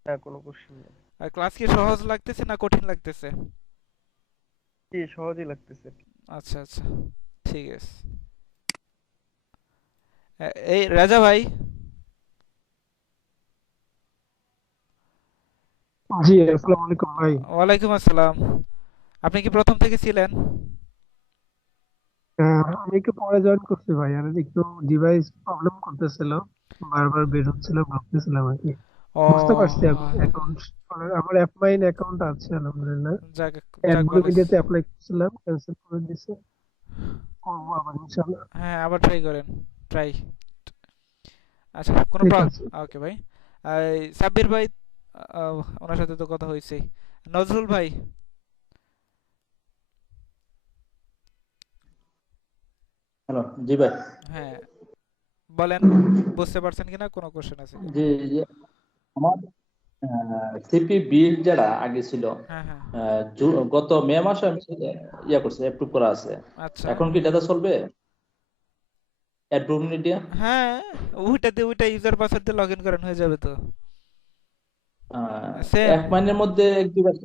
না, কোনো কোশ্চেন নেই। ক্লাস কি সহজ লাগতেছে না কঠিন লাগতেছে? জি, সহজই লাগতেছে। আচ্ছা আচ্ছা, ঠিক আছে। এই রাজা ভাই। জি, আসসালামু আলাইকুম ভাই। ওয়ালাইকুম আসসালাম। আপনি কি প্রথম থেকে ছিলেন? আমি একটু পরে জয়েন করছি ভাই, আর একটু ডিভাইস প্রবলেম করতেছিল, বারবার বের হচ্ছিল, ভাবতেছিলাম আর কি। ও, বুঝতে পারছি অ্যাকাউন্ট, আমার অ্যাপমাইন অ্যাকাউন্ট আছে আলহামদুলিল্লাহ। যাক যাক অ্যাডগুলো ভালো। মিডিয়াতে অ্যাপ্লাই করছিলাম, ক্যান্সেল করে দিছে, করবো আবার ইনশাআল্লাহ। হ্যাঁ আবার ট্রাই করেন, ট্রাই। আচ্ছা কোনো ঠিক আছে। ওকে ভাই। সাব্বির ভাই, ওনার সাথে তো কথা হয়েছে। নজরুল ভাই। হ্যালো, জি ভাই। হ্যাঁ বলেন, বুঝতে পারছেন কিনা, কোনো কোশ্চেন আছে কিনা? জি জি, আমার সিপি বিল্ড যেটা আগে ছিল, হ্যাঁ হ্যাঁ। গত মে মাসে আমি করছি, অ্যাপ্রুভ করা আছে। আচ্ছা। এখন কি ডাটা চলবে অ্যাপ্রুভ মিডিয়া? হ্যাঁ, ওইটা ইউজার পাসওয়ার্ড দিয়ে লগ ইন করেন, হয়ে যাবে তো। সেম। এক মাইনের মধ্যে এক দুবার।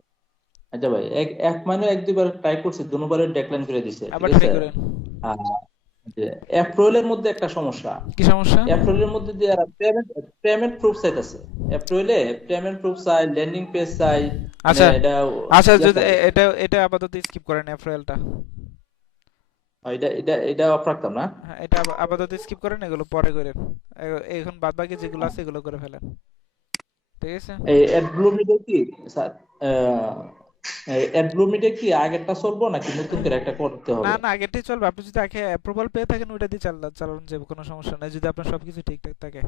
আচ্ছা ভাই, এক মানে এক দুবার ট্রাই করছি, দুবারে ডেক্লাইন করে দিছে, ঠিক আবার ট্রাই আছে। করেন। আর যে এপ্রিলের মধ্যে একটা সমস্যা, কি সমস্যা? এপ্রিলের মধ্যে যে পেমেন্ট পেমেন্ট প্রুফ চাইতেছে। এপ্রিলে পেমেন্ট প্রুফ চাই, ল্যান্ডিং পেজ চাই, মানে আচ্ছা এটা আচ্ছা, ইয়া যদি থাকে। এটা আপাতত স্কিপ করেন এপ্রিলটা। এটা অফ রাখতাম না। হ্যাঁ, এটা আপাতত স্কিপ করেন, এগুলো পরে করেন। এখন বাদ বাকি যেগুলো আছে এগুলো করে ফেলেন। ঠিক আছে। এই অ্যাডব্লু মিটে কি স্যার, অ্যাডব্লু মিটে কি আগেরটা চলবো নাকি নতুন করে একটা করতে না হবে? না, আগেরটাই চলবে। আপনি যদি আগে অ্যাপ্রুভাল পেয়ে থাকেন ওইটা দিয়ে চালান যাবে, কোনো সমস্যা নাই যদি আপনার সবকিছু ঠিকঠাক থাকে।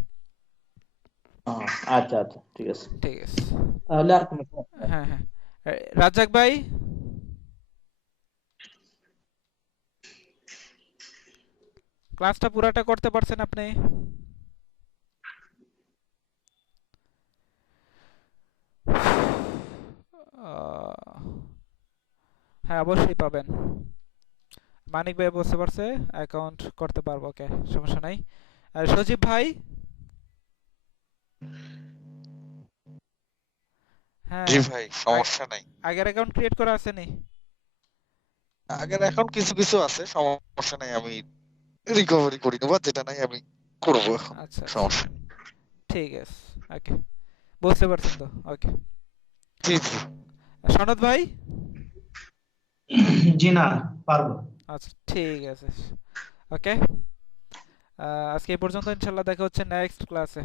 আহ, আচ্ছা আচ্ছা, ঠিক আছে। ঠিক আছে। তাহলে আর কোনো সমস্যা নেই। হ্যাঁ হ্যাঁ। রাজ্জাক ভাই, ক্লাসটা পুরাটা করতে পারছেন আপনি? আহ, হ্যাঁ অবশ্যই পাবেন। মানিক ভাই বুঝতে পারছে, অ্যাকাউন্ট করতে পারবো, ওকে, সমস্যা নাই। আর সজীব ভাই? হ্যাঁ, জি ভাই, সমস্যা নাই। আগের অ্যাকাউন্ট ক্রিয়েট করা আছে নি? আগের এখন কিছু কিছু আছে, সমস্যা নাই, আমি রিকভারি করে নেবো, যেটা নাই আমি করবো এখন, আচ্ছা আচ্ছা, সমস্যা নেই। ঠিক আছে, ওকে, বুঝতে পারছেন তো, ওকে। জি জি। সনদ ভাই? জি না, পারবো। আচ্ছা ঠিক আছে, ওকে, আজকে এই পর্যন্ত, ইনশাল্লাহ দেখা হচ্ছে নেক্সট ক্লাসে।